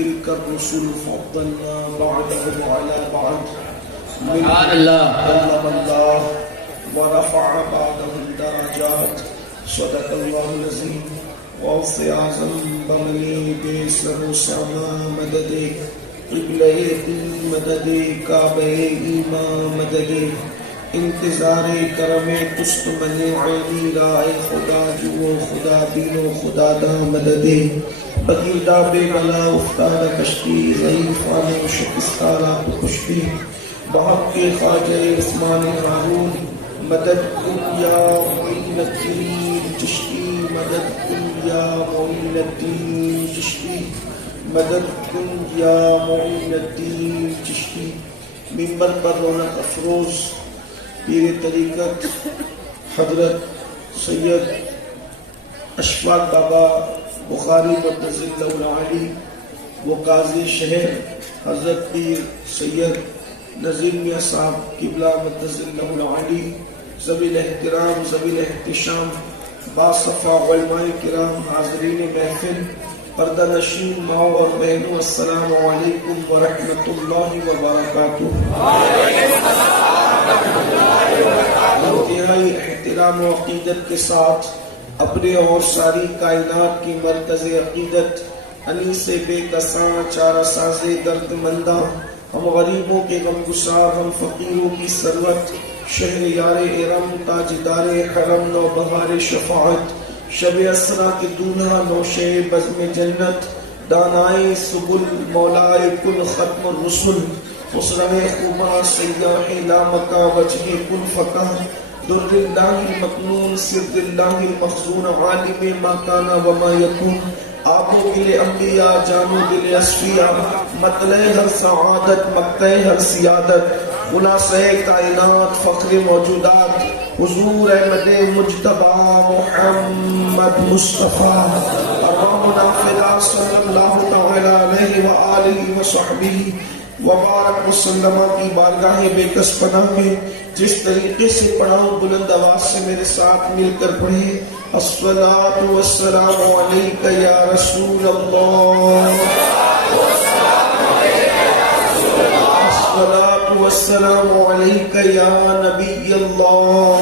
تلك الرسل فضلنا بعضهم على بعض سبحان اللہ علم اللہ ورفع بعضهم درجات صدق اللہ العظیم غوث اعظم بمنی بے سر و ساما مدد قبلہ مدد کعبہ ایمان مدد انتظار کرم تست من عینی رائے خدا جو خدا بین و خدا دا مدد بگیردہ بے بلا افتار کشتی ضعیفان و شکستارہ کشتی بحق کے خواجہ عثمان ہارون مدد کن یا معین الدین چشتی مدد کن یا معین الدین چشتی مدد کن یا معین الدین چشتی ممبر پر رونق افروز پیر طریقت حضرت سید اشفاق بابا بخاری مقدس اللہ العالی و قاضی شہر حضرت پیر سید نذیر میاں صاحب قبلہ مقدس اللہ العالی ذوی الاحترام ذوی الاحتشام باصفا علماء کرام حاضرین محفل پردہ نشین ماؤں اور بہنوں السلام علیکم ورحمۃ اللہ وبرکاتہ۔ انتہائی احترام و عقیدت کے ساتھ اپنے اور ساری کائنات کی مرکز عقیدت علی سے بے کساں چارہ ساز درد منداں ہم غریبوں کے غمگسار ہم فقیروں کی ثروت شہریار ارم تاجدار حرم نو بہار شفاعت شب اسرا کے دولہا نوشے بزم جنت دانائے سبل مولائے کل ختم الرسل خسرہ خوبا سیاح لامکا وجہ کل فقہ در اللہ المکنون سر اللہ المخزون عالم ما کانا وما یکون آبو دل انبیاء جانو دل اصفیاء مطلع ہر سعادت مقتع ہر سیادت خلاصہ کائنات فخر موجودات حضور احمد مجتبی محمد مصطفیٰ ارواحنا فدا صلی اللہ تعالی علیہ وآلہ وصحبہ وبارک وسلم کی بارگاہ بے کس پناہ میں جس طریقے سے پڑھاؤ بلند آواز سے میرے ساتھ مل کر پڑھے الصلاۃ والسلام علیک یا رسول اللہ، الصلاۃ والسلام علیک یا نبی اللہ،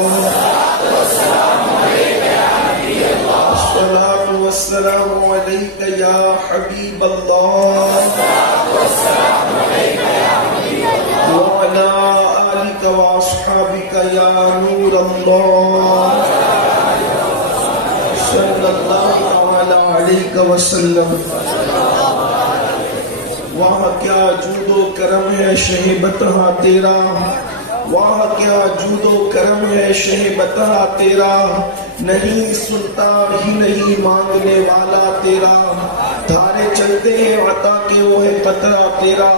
الصلاۃ والسلام علیک یا حبیب اللہ وعلى آلك وأصحابك يا نور الله صلى الله عليك وسلم۔ وہاں کیا جود و کرم ہے شہبتہ تیرا، وہاں کیا جود و کرم ہے شہبتہ تیرا، نہیں سنتا ہی نہیں مانگنے والا تیرا، دھارے چلتے ہیں عطا کے وہ ہے قطرہ تیرا،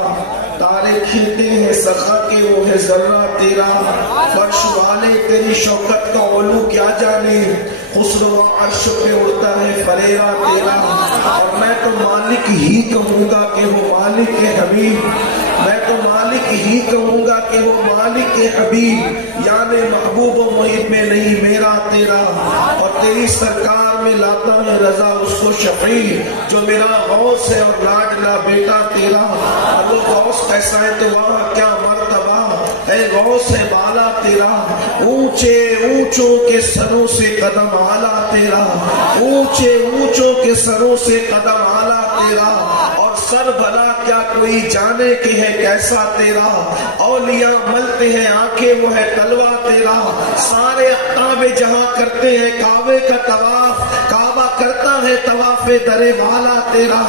تارے کھلتے ہیں سخا کے وہ ہے ذرہ تیرا، فرش والے تیری شوکت کا علو کیا جانے، خسرو عرش پہ اڑتا ہے فریرہ تیرا، اور میں تو مالک ہی کہوں گا کہ وہ مالک حبیب، میں تو مالک ہی کہوں گا کہ وہ مالک حبیب، یعنی محبوب و محب میں نہیں میرا تیرا، اور تیری سرکار میں لاتا ہے رضا اس کو شفیع جو میرا غوث ہے اور لاڈلا بیٹا تیرا، اور وہ غوث کیسا ہے تو وہاں کیا مرتبہ اے غوث ہے بالا تیرا، اونچے اونچوں کے سروں سے قدم آلا تیرا، اونچے اونچوں کے سروں سے قدم آلا تیرا، اور سر بھلا کیا کوئی جانے کہ ہے کیسا تیرا، اولیاء ملتے ہیں آنکھیں وہ ہے تلوا تیرا، سارے اقطاب جہاں کرتے ہیں کعبے کا طواف، کعبہ کرتا ہے طواف در والا تیرا،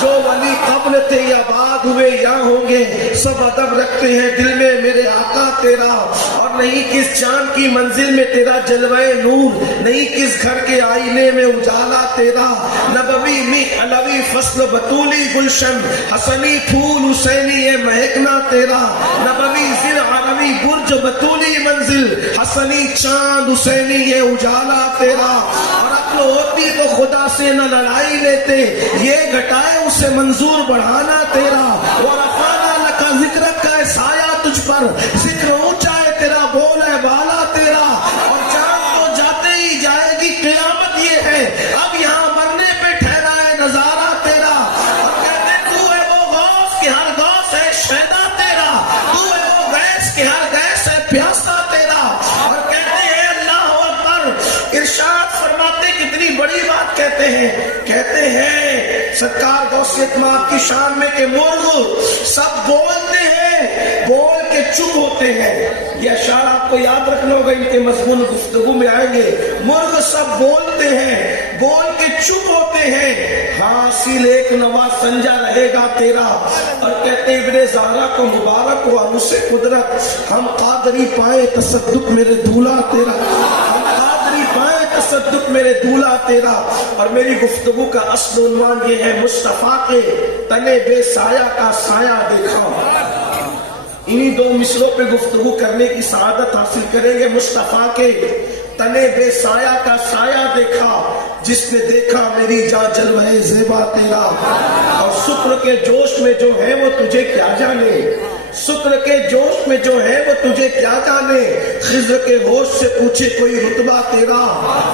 جو ولی قبل تھے یا بعد ہوئے یا ہوں گے سب ادب رکھتے ہیں دل میں میرے آقا تیرا، اور نہیں کس چاند کی منزل میں تیرا جلوہ نور، نہیں کس گھر کے آئینے میں اجالا تیرا، نبوی می علوی فصل بطولی گلشن حسنی پھول حسینی یہ مہکنا تیرا، نبوی زر عربی برج بطولی منزل حسنی چاند حسینی یہ اجالا تیرا، اور عقل ہوتی تو خدا سے نہ لڑائی لیتے، یہ گھٹائے اسے منظور بڑھانا تیرا، ورفعنا لک ذکرک کا سایہ تجھ پر، ذکر اونچا ہے تیرا بول ہے بالا تیرا، اور جان تو جاتے ہی جائے گی قیامت یہ ہے اب یہاں مرنے پہ ٹھہرا ہے نظارہ تیرا، اور کہتے تو ہے کہتے ہیں سرکار غوثیت مآب کی شان میں کہ مرغ سب بولتے ہیں، بول کے چپ ہوتے ہیں۔ یہ اشعار آپ کو یاد رکھنا ہوگا، ان کے مضمون گفتگو میں آئیں گے۔ مرغ سب بولتے ہیں، بول کے چپ ہوتے ہیں، حاصل ایک نوا سنجا رہے گا تیرا۔ اور کہتے ہیں ابن زہرا کو مبارک ہوا مجھ سے قدرت، ہم قادری پائے تصدق میرے دولہا تیرا، ہم قادری پائے تصدق میرے دولہا تیرا۔ اور میری گفتگو کا اصل عنوان یہ ہے، مصطفیٰ کے تنے بے سایہ کا سایہ دیکھا۔ انہی دو مصروں پہ گفتگو کرنے کی سعادت حاصل کریں گے۔ مصطفیٰ کے تنے بے سایہ کا سایہ دیکھا، جس نے دیکھا میری جاں جلوہ زیبا تیرا۔ اور شکر کے جوش میں جو ہے وہ تجھے کیا جانے، شکر کے جوش میں جو ہے وہ تجھے کیا جانے، خضر کے ہوش سے پوچھے کوئی رتبہ تیرا۔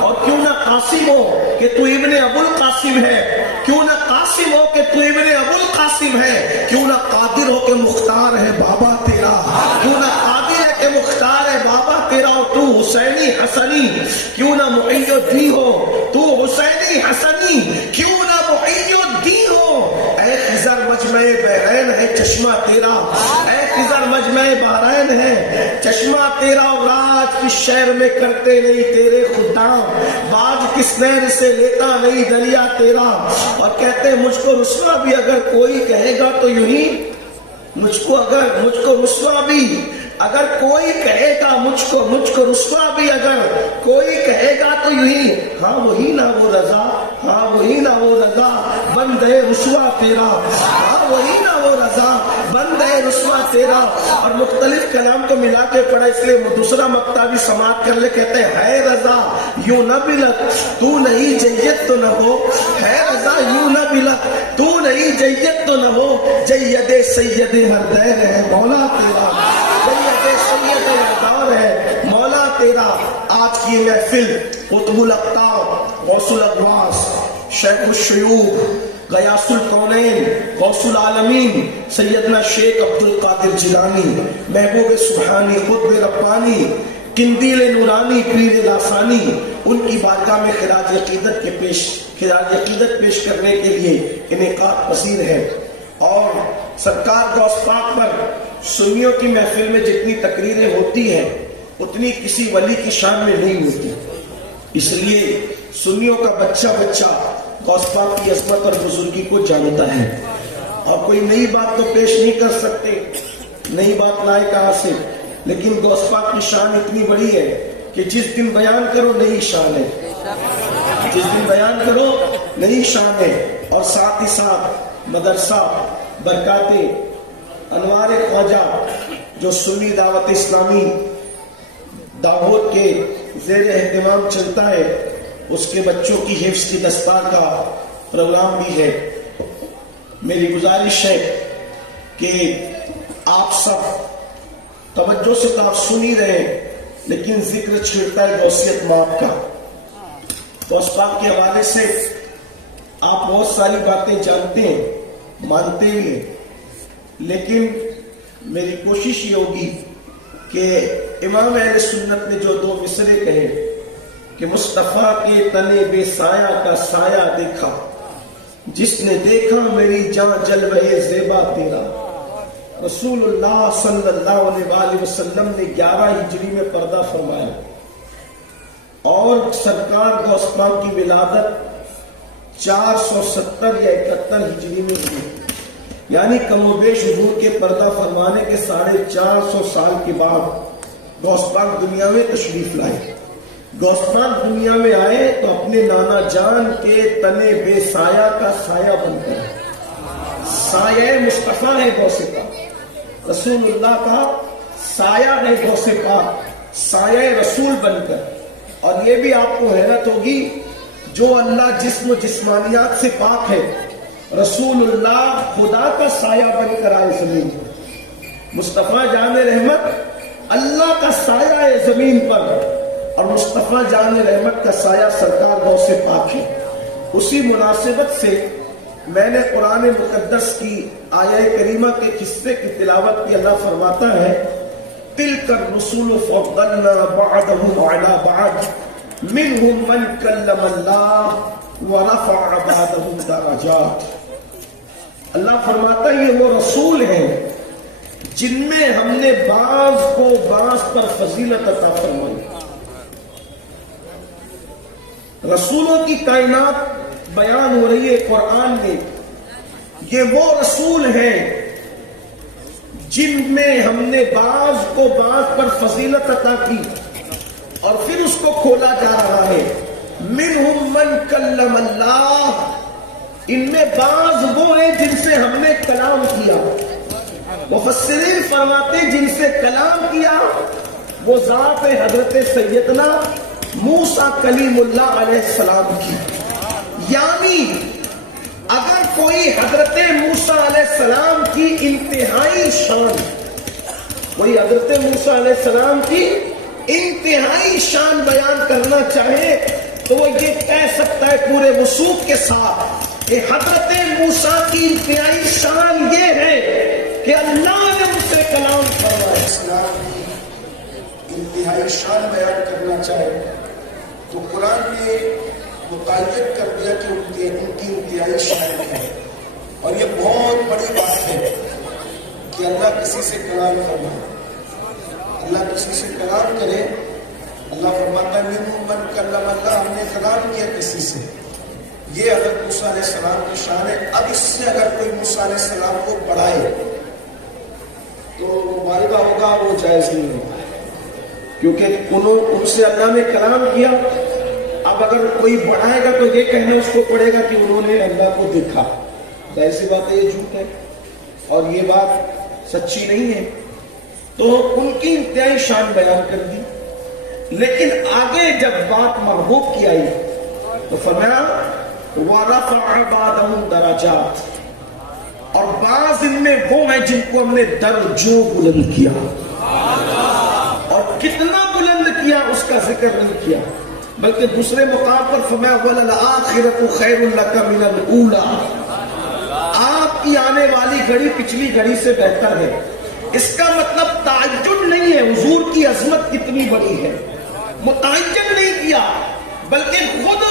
اور کیوں نہ قاسم ہو کہ تو ابن ابو القاسم ہے، کیوں نہ قاسم ہو کہ تو ابن ابو القاسم ہے، کیوں نہ قادر ہو کہ مختار ہے بابا تیرا، کیوں نہ قادر ہے کہ مختار ہے بابا تیرا۔ اور تو حسینی حسنی کیوں نہ معین الدین ہو، تو حسینی حسنی کیوں نہ معین الدین ہو۔ اے خضر مجمع بحرین ہے چشمہ تیرا، اے خضر مجمع بحرین ہے چشمہ تیرا۔ اور راج کس شہر میں کرتے نہیں تیرے خدام، باج کس نہر سے لیتا نہیں دریا تیرا۔ اور کہتے ہیں مجھ کو رسوا بھی اگر کوئی کہے گا تو یوں ہی، مجھ کو رسوا بھی اگر کوئی کہے گا، مجھ کو رسوا بھی اگر کوئی کہے گا تو یوں ہی، ہاں وہی نہ وہ رضا، ہاں وہی نہ وہ رضا بندے رسوا تیرا، ہاں وہی نہ وہ رضا بندے رسوا تیرا۔ اور مختلف کلام کو ملا کے پڑھا، اس لیے دوسرا مقطع بھی سماعت کر لے۔ کہتے ہیں ہے رضا یوں نہ بلک تو نہیں جید تو نہ ہو، ہے رضا یوں نہ بلک تو نہیں جید تو نہ ہو، جید سید ہر دیر ہے مولا تیرا، جید سید ہر دور ہے مولا تیرا۔ آج کی محفل قطب الاقطاب، غوث الاغواث، شیخ الشیوخ، غیاث الکونین، غوث العالمین سیدنا شیخ عبد القادر جیلانی، محبوب سبحانی، قطب ربانی، قندیل نورانی، پیر لاسانی، ان کی بارگاہ میں خراج عقیدت پیش کرنے کے لیے انعقاد پذیر ہے۔ اور سرکار غوث پاک پر سنیوں کی محفل میں جتنی تقریریں ہوتی ہیں اتنی کسی ولی کی شان میں نہیں ہوتی، اس لیے سنیوں کا بچہ غوث پاک کی عظمت اور بزرگی کو جانتا ہے، اور کوئی نئی بات تو پیش نہیں کر سکتے، نئی بات لائے کہاں سے، لیکن غوث پاک کی شان اتنی بڑی ہے کہ جس دن بیان کرو نئی شان ہے، جس دن بیان کرو نئی شان ہے۔ اور ساتھ ہی ساتھ مدرسہ برکات انوار خواجہ جو سنی دعوت اسلامی داؤد کے زیر اہتمام چلتا ہے، اس کے بچوں کی حفظ کی دستار کا پروگرام بھی ہے۔ میری گزارش ہے کہ آپ سب توجہ سے تو آپ سن ہی رہے ہیں، لیکن ذکر چھڑتا ہے غوثیت مآب کا۔ غوث پاک کے حوالے سے آپ بہت ساری باتیں جانتے ہیں، مانتے بھی ہیں، لیکن میری کوشش یہ ہوگی کہ امام اہل سنت نے جو دو مصرے کہے کہ مصطفیٰ کے تنے بے سایہ کا سایہ دیکھا، جس نے دیکھا میری جاں جلوہ زیبا تیرا۔ رسول اللہ صلی اللہ علیہ وسلم نے 11 ہجری میں پردہ فرمایا، اور سرکار غوث پاک کی ولادت 470 یا 71 ہجری میں ہوئی، یعنی کم و بیش حضور کے پردہ فرمانے کے 450 سال کے بعد غوث پاک دنیا میں تشریف لائے۔ غوث پاک دنیا میں آئے تو اپنے نانا جان کے تنے بے سایہ کا سایہ بن کر، سایہ مصطفیٰ ہے غوث پاک، رسول اللہ کا سایہ ہے غوث پاک، سایہ رسول بن کر۔ اور یہ بھی آپ کو حیرت ہوگی، جو اللہ جسم و جسمانیات سے پاک ہے، رسول اللہ خدا کا سایہ بن کر آئے زمین پر۔ مصطفیٰ جان رحمت اللہ کا سایہ ہے زمین پر، اور مصطفیٰ جان رحمت کا سایہ سرکار غوث پاک ہے۔ اسی مناسبت سے میں نے قرآن مقدس کی آیہ کریمہ کے قصے کی تلاوت کی۔ اللہ فرماتا ہے تِلْكَ الرُّسُلُ فَضَّلْنَا بَعْضَهُمْ عَلَى بَعْضٍ مِّنْهُمْ مَنْ كَلَّمَ اللَّهُ وَرَفَعَ بَعْضَهُمْ دَرَجَاتٍ. اللہ فرماتا ہے یہ وہ رسول ہیں جن میں ہم نے بعض کو بعض پر فضیلت عطا فرمائی. رسولوں کی کائنات بیان ہو رہی ہے قرآن میں. یہ وہ رسول ہیں جن میں ہم نے بعض کو بعض پر فضیلت عطا کی اور پھر اس کو کھولا جا رہا ہے. منہم من کلم اللہ، ان میں بعض وہ ہیں جن سے ہم نے کلام کیا. مفسرین فرماتے جن سے کلام کیا وہ ذات حضرت سیدنا موسیٰ کلیم اللہ علیہ السلام کی. یعنی اگر کوئی حضرت موسیٰ علیہ السلام کی انتہائی شان، کوئی حضرت موسیٰ علیہ السلام کی انتہائی شان بیان کرنا چاہے تو وہ یہ کہہ سکتا ہے پورے وثوق کے ساتھ کہ حضرت موسیٰ کی انتہائی شان یہ ہے کہ اللہ نے ان سے کلام فرمایا. اسلام کی انتہائی شان بیان کرنا چاہے تو قرآن نے متعین کر دیا کہ ان کی انتہائی شان ہے. اور یہ بہت بڑی بات ہے کہ اللہ کسی سے کلام فرمائے. اللہ کسی سے کلام کرے. اللہ فرماتا ہے منہم من کلم اللہ، ہم نے کلام کیا کسی سے. یہ حضرت موسیٰ علیہ السلام کی شان ہے. اب اس سے اگر کوئی موسیٰ علیہ السلام کو بڑھائے تو مبالغہ ہوگا، وہ جائز نہیں ہوگا، کیونکہ ان سے اللہ نے کلام کیا. اب اگر کوئی بڑھائے گا تو یہ کہنا اس کو پڑے گا کہ انہوں نے اللہ کو دیکھا. ایسی بات ہے، یہ جھوٹ ہے اور یہ بات سچی نہیں ہے. تو ان کی انتہائی شان بیان کر دی. لیکن آگے جب بات محبوب کی آئی تو فرمایا وَرَفَعَ بَعْضَهُمْ دَرَجَاتٍ، اور بعض ان میں وہ ہیں جن کو ہم نے درجوں بلند کیا. اور کتنا بلند کیا اس کا ذکر نہیں کیا، بلکہ دوسرے مقام پر فرمایا وَلَلْآخِرَةُ خَيْرٌ لَكَ مِنَ الْأُولَىٰ، آپ کی آنے والی گھڑی پچھلی گھڑی سے بہتر ہے. اس کا مطلب تعجب نہیں ہے حضور کی عظمت کتنی بڑی ہے، متعین نہیں کیا، بلکہ خود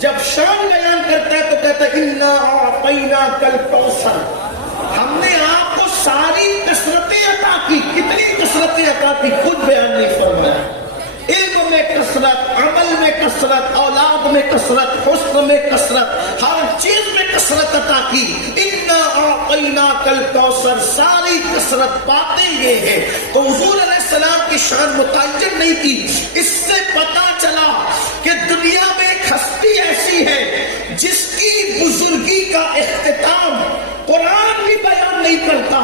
جب شان بیان کرتا ہے تو کہتا ہے اِنَّا أَعْطَيْنَاكَ الْكَوْثَرَ، ہم نے آپ کو ساری کثرتیں عطا کی. کتنی کثرتیں عطا کی خود بیان نہیں فرمایا. علم میں کثرت، عمل میں کثرت، اولاد میں کثرت، حسن میں کثرت، ہر چیز میں کثرت عطا کی. اِنَّا أَعْطَيْنَاكَ الْكَوْثَرَ، ساری کثرت باتیں یہ ہے. تو حضور علیہ السلام کی شان متعین نہیں کی. اس سے پتا چلا کہ دنیا میں ایک ہستی ایسی ہے جس کی بزرگی کا اختتام قرآن بھی بیان نہیں کرتا،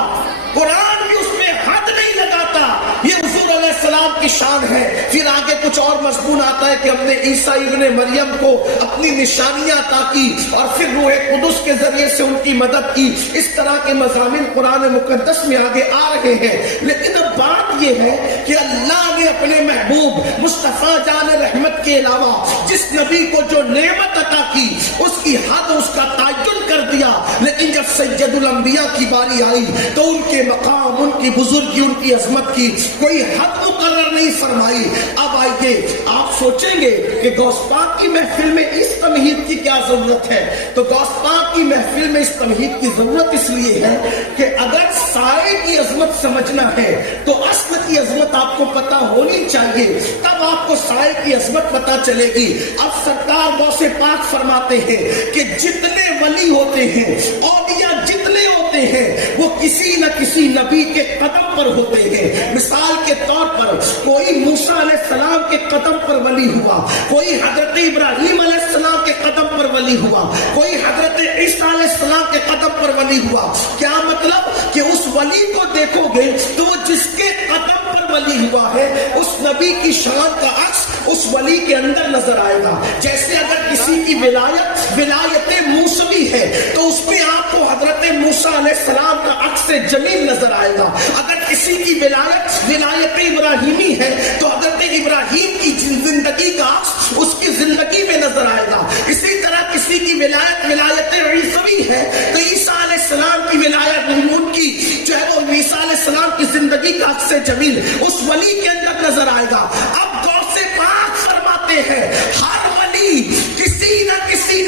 قرآن بھی اس میں حد نہیں لگاتا. یہ حضور علیہ السلام کی شان ہے. پھر آگے کچھ اور مضمون آتا ہے کہ ہم نے عیسیٰ ابن مریم کو اپنی نشانیاں عطا کی اور پھر روح قدس کے ذریعے سے ان کی مدد کی. اس طرح کے مضامین قرآن مقدس میں آگے آ رہے ہیں. لیکن اب بات یہ ہے کہ اللہ نے اپنے محبوب مصطفیٰ جان رحمت کے علاوہ جس نبی کو جو نعمت عطا کی اس کی حد، اس کا تعین کر دیا. لیکن جب سید الانبیاء کی باری آئی تو ان کے مقام، ان کی بزرگی، ان کی عظمت کی کوئی حد مقرر نہیں فرمائی. اب آئیے آپ سوچیں گے کہ غوث پاک کی محفل میں اس تمہید کی کیا ضرورت ہے؟ تو غوث پاک کی محفل میں اس تمہید کی ضرورت اس لیے ہے کہ اگر سائے کی عظمت سمجھنا ہے تو اصل کی عظمت آپ کو پتا ہونی چاہیے، تب آپ کو سائے کی عظمت پتا چلے گی. اب سرکار غوث پاک فرماتے ہیں کہ جتنے ولی ہوتے ہیں، اولیاء جتنے ہوتے ہیں، وہ کسی نہ کسی نبی کے قدم پر ہوتے ہیں. مثال کے طور پر کوئی موسیٰ علیہ السلام کے قدم پر ولی ہوا، کوئی حضرت ابراہیم علیہ السلام کے قدم پر ولی ہوا، کوئی حضرت عیسیٰ علیہ السلام کے قدم پر ولی ہوا. کیا مطلب کہ اس ولی کو دیکھو گے تو وہ جس کے قدم پر ولی ہوا ہے اس نبی کی شان کا عکس اس ولی کے اندر نظر آئے گا. جیسے اگر کسی کی ولایت موسوی ہے تو اس میں آپ کو حضرت موسیٰ علیہ السلام کا عکس جمیل نظر آئے گا. اگر کسی کی ولایت ابراہیمی ہے تو حضرت ابراہیم کی زندگی کا عکس اس کی زندگی میں نظر آئے گا. اسی طرح کسی کی ولایت عیسوی ہے تو عیسیٰ علیہ السلام کی ولایت ان کی جو ہے وہ عیسیٰ علیہ السلام کی زندگی کا عکس جمیل اس ولی کے اندر نظر آئے گا. اب غوث پاک فرماتے ہیں ہر ولی کسی نہ کسی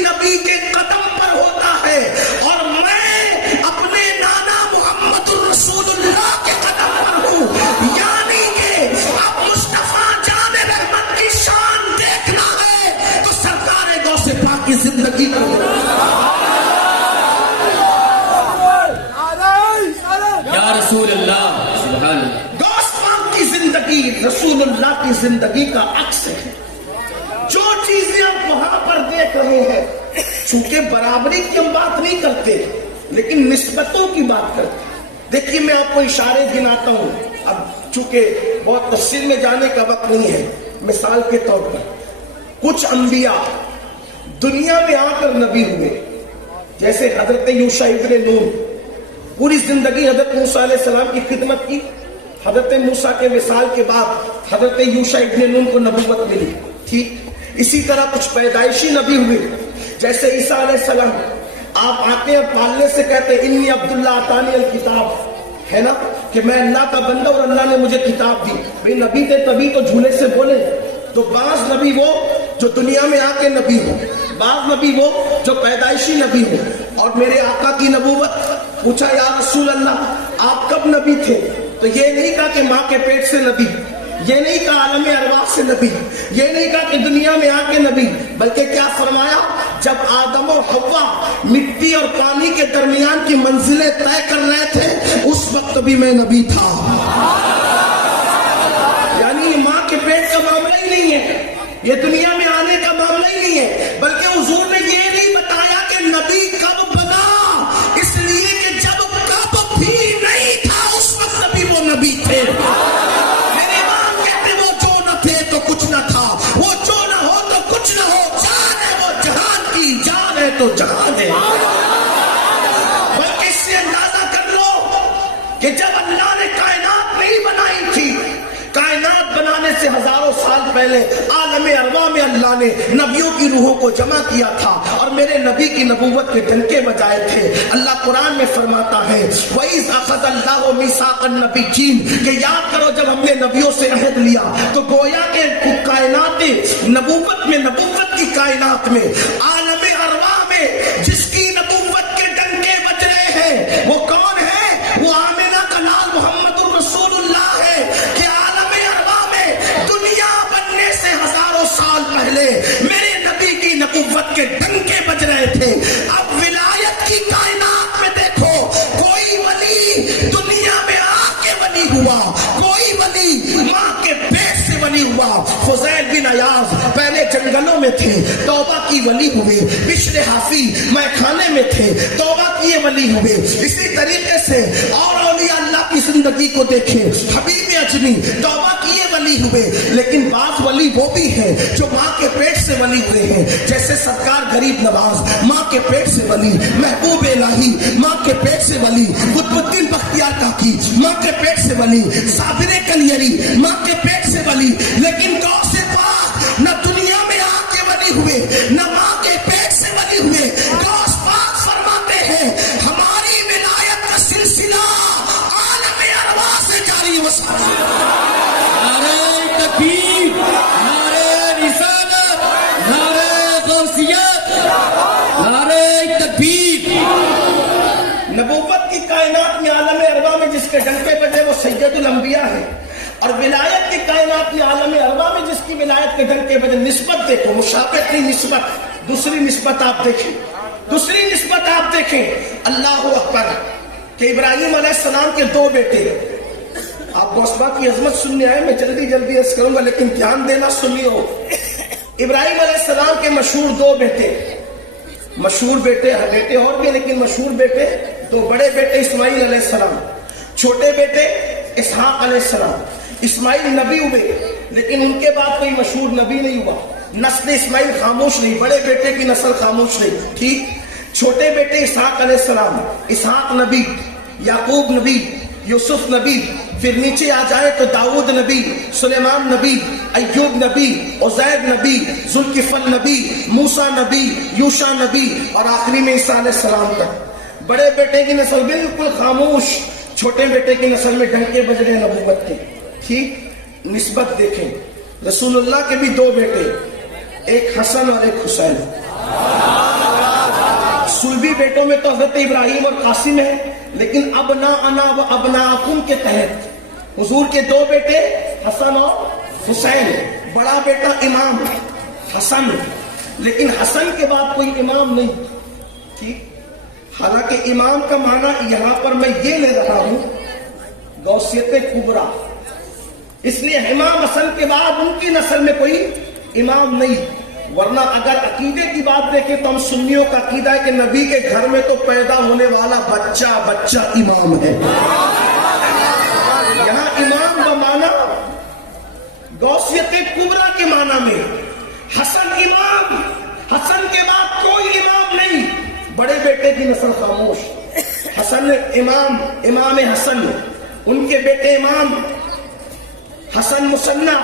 رسول اللہ سبحان اللہ. غوث پاک کی زندگی رسول اللہ کی زندگی کا عکس ہے. جو چیزیں آپ وہاں پر دیکھ رہے ہیں چونکہ برابری کی ہم بات نہیں کرتے لیکن نسبتوں کی بات کرتے ہیں. دیکھیے میں آپ کو اشارے گناتا ہوں, اب چونکہ بہت تفصیل میں جانے کا وقت نہیں ہے. مثال کے طور پر کچھ انبیاء دنیا میں آ کر نبی ہوئے, جیسے حضرت یوشع ابن نون پوری زندگی حضرت موسیٰ علیہ السلام کی خدمت کی. حضرت موسیٰ کے وصال کے بعد حضرت یوشع ابن نون کو نبوت ملی. ٹھیک اسی طرح کچھ پیدائشی نبی ہوئے, جیسے عیسیٰ علیہ السلام. آپ آتے ہیں پالنے سے کہتے ہیں انی عبداللہ آتانی الکتاب, ہے نا کہ میں اللہ کا بندہ اور اللہ نے مجھے کتاب دی. بھئی نبی تھے تبھی تو جھولے سے بولے. تو بعض نبی وہ جو دنیا میں آ کے نبی ہو, بعض نبی وہ جو پیدائشی نبی ہو. اور میرے آقا کی نبوت پوچھا یا رسول اللہ آپ کب نبی تھے, تو یہ نہیں کہا کہ ماں کے پیٹ سے نبی, یہ نہیں کہا عالم ارواح سے نبی, یہ نہیں کہا کہ دنیا میں آ کے نبی, بلکہ کیا فرمایا جب آدم اور حوا مٹی اور پانی کے درمیان کی منزلیں طے کر رہے تھے اس وقت بھی میں نبی تھا. یعنی ماں کے پیٹ کا معاملہ ہی نہیں ہے, یہ دنیا میں آنے کا معاملہ ہی نہیں ہے, بلکہ حضور نے یہ نہیں بتایا کہ نبی کب بنا, اس لیے کہ جب کب بھی نہیں تھا اس وقت بھی وہ نبی تھے. میرے امام کہتے وہ جو نہ تھے تو کچھ نہ تھا, وہ جو نہ ہو تو کچھ نہ ہو, جان ہے وہ جہان کی, جان ہے تو جہان ہے. بلکہ اس سے اندازہ کر لو کہ جب اللہ نے کائنات نہیں بنائی تھی, کائنات بنانے سے ہزاروں سال پہلے عالم ارواح میں اللہ نے نبیوں کی روحوں کو جمع کیا تھا اور میرے نبی کی نبوت کے ڈنکے بجائے تھے. اللہ قرآن میں فرماتا ہے وَإِذْ أَخَذَ اللَّهُ مِيثَاقَ النَّبِيِّينَ, کہ یاد کرو جب ہم نے نبیوں سے عہد لیا تو گویا کہ کائنات نبوت میں, نبوت کی کائنات میں, عالم ارواح میں جس کی نبوت کے ڈنکے بج رہے ہیں وہ کون ہے؟ وہ آمنہ کا لال محمد الرسول اللہ ہے کہ سال پہلے میرے نبی کی نبوت کے ڈنکے بج رہے تھے. اب ولایت کی کائنات میں دیکھو, کوئی ولی دنیا میں آ کے ولی ہوا, کوئی ولی ماں کے پیٹ سے ولی ہوا. فضیل بن عیاض پہلے جنگلوں میں تھے, توبہ کی ولی ہوئے. بشر حافی میں کھانے میں تھے, توبہ کیے ولی ہوئے. اسی طریقے سے اور اولیاء اللہ کی زندگی کو دیکھیں, حبیب اجمی توبہ کیے ولی ہوئے. لیکن بعض ولی وہ بھی ہیں جو ماں کے پیٹ سے ولی ہوئے ہیں, جیسے سرکار غریب نواز ماں کے پیٹ سے ولی, محبوب الہی ماں کے پیٹ سے ولی, قطب الدین بختیار کاکی ماں کے پیٹ سے ولی, صابر کلیری ماں کے پیٹ سے ولی. لیکن غوث پاک نہ دنیا میں آ کے ولی ہوئے نہ ماں کے پیٹ سے ولی ہوئے. غوث پاک فرماتے ہیں ہماری ولایت کا سلسلہ عالم ارواح سے جاری و ساری. نعرہ تکبیر, نعرہ رسالت, نعرہ غوثیت, نعرہ تکبیر. نبوت کی کائنات میں عالم ارواح میں جس کے ڈنکے بجے وہ سید الانبیاء ہے, اور ولایت کی کائنات میں عالم ارواح میں جس کی ولایت کے ڈنکے بجے. نسبت دیکھو, مشابہت نہیں نسبت. دوسری نسبت آپ دیکھیں, دوسری نسبت آپ دیکھیں. اللہ اکبر کہ ابراہیم علیہ السلام کے دو بیٹے. آپ غوثبا کی عظمت سننے آئے, میں جلدی جلدی عرض کروں گا لیکن دھیان دینا سنیو. ابراہیم علیہ السلام کے مشہور دو بیٹے, مشہور بیٹے اور بھی لیکن مشہور بیٹے دو. بڑے بیٹے اسماعیل علیہ السلام, چھوٹے بیٹے اسحاق علیہ السلام. اسماعیل نبی ہوئے لیکن ان کے بعد کوئی مشہور نبی نہیں ہوا. نسل اسماعیل خاموش نہیں, بڑے بیٹے کی نسل خاموش نہیں. ٹھیک, چھوٹے بیٹے اسحاق علیہ السلام, اسحاق نبی, یعقوب نبی, یوسف نبی. پھر نیچے آ جائے تو داؤد نبی, سلیمان نبی, ایوب نبی, عزیر نبی, ذوالکفل نبی, موسیٰ نبی, یوشع نبی, اور آخری میں عیسیٰ علیہ السلام تک. بڑے بیٹے کی نسل بالکل خاموش, چھوٹے بیٹے کی نسل میں ڈنکے بج رہے نبوت کے. ٹھیک, نسبت دیکھیں. رسول اللہ کے بھی دو بیٹے, ایک حسن اور ایک حسین. سلبی بیٹوں میں تو حضرت ابراہیم اور قاسم ہے, لیکن ابنا انا و ابناکم کے تحت حضور کے دو بیٹے حسن اور حسین. بڑا بیٹا امام حسن, لیکن حسن کے بعد کوئی امام نہیں. ٹھیک, حالانکہ امام کا معنی یہاں پر میں یہ لے رہا ہوں غوثیت کبریٰ. اس لیے امام حسن کے بعد ان کی نسل میں کوئی امام نہیں. ورنہ اگر عقیدے کی بات دیکھیں تو ہم سنیوں کا عقیدہ ہے کہ نبی کے گھر میں تو پیدا ہونے والا بچہ بچہ امام ہے. یہاں امام بمانا غوثیت کبریٰ کے معنی میں حسن امام، حسن کے بعد کوئی امام نہیں. بڑے بیٹے کی نسل خاموش. حسن امام، امام حسن، ان کے بیٹے امام حسن مثنیٰ.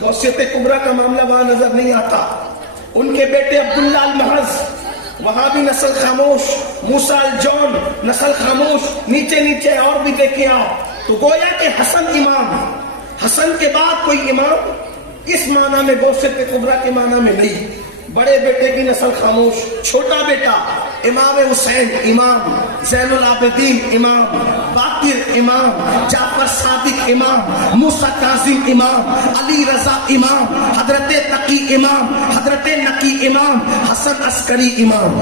غوثیت کبریٰ کا معاملہ وہاں نظر نہیں آتا. ان کے بیٹے عبداللہ المحض، وہاں بھی نسل خاموش. موسیٰ الجون، نسل خاموش. نیچے نیچے اور بھی دیکھیں آپ. تو گویا کہ حسن امام، حسن کے بعد کوئی امام اس معنی میں غوثیت کبریٰ کے معنی میں نہیں. بڑے بیٹے کی نسل خاموش. چھوٹا بیٹا امام حسین امام، زین العابدین امام، باقر امام، جعفر صادق امام، موسیٰ کاظم امام، علی رضا امام، حضرت تقی امام، حضرت نقی امام، حسن عسکری امام.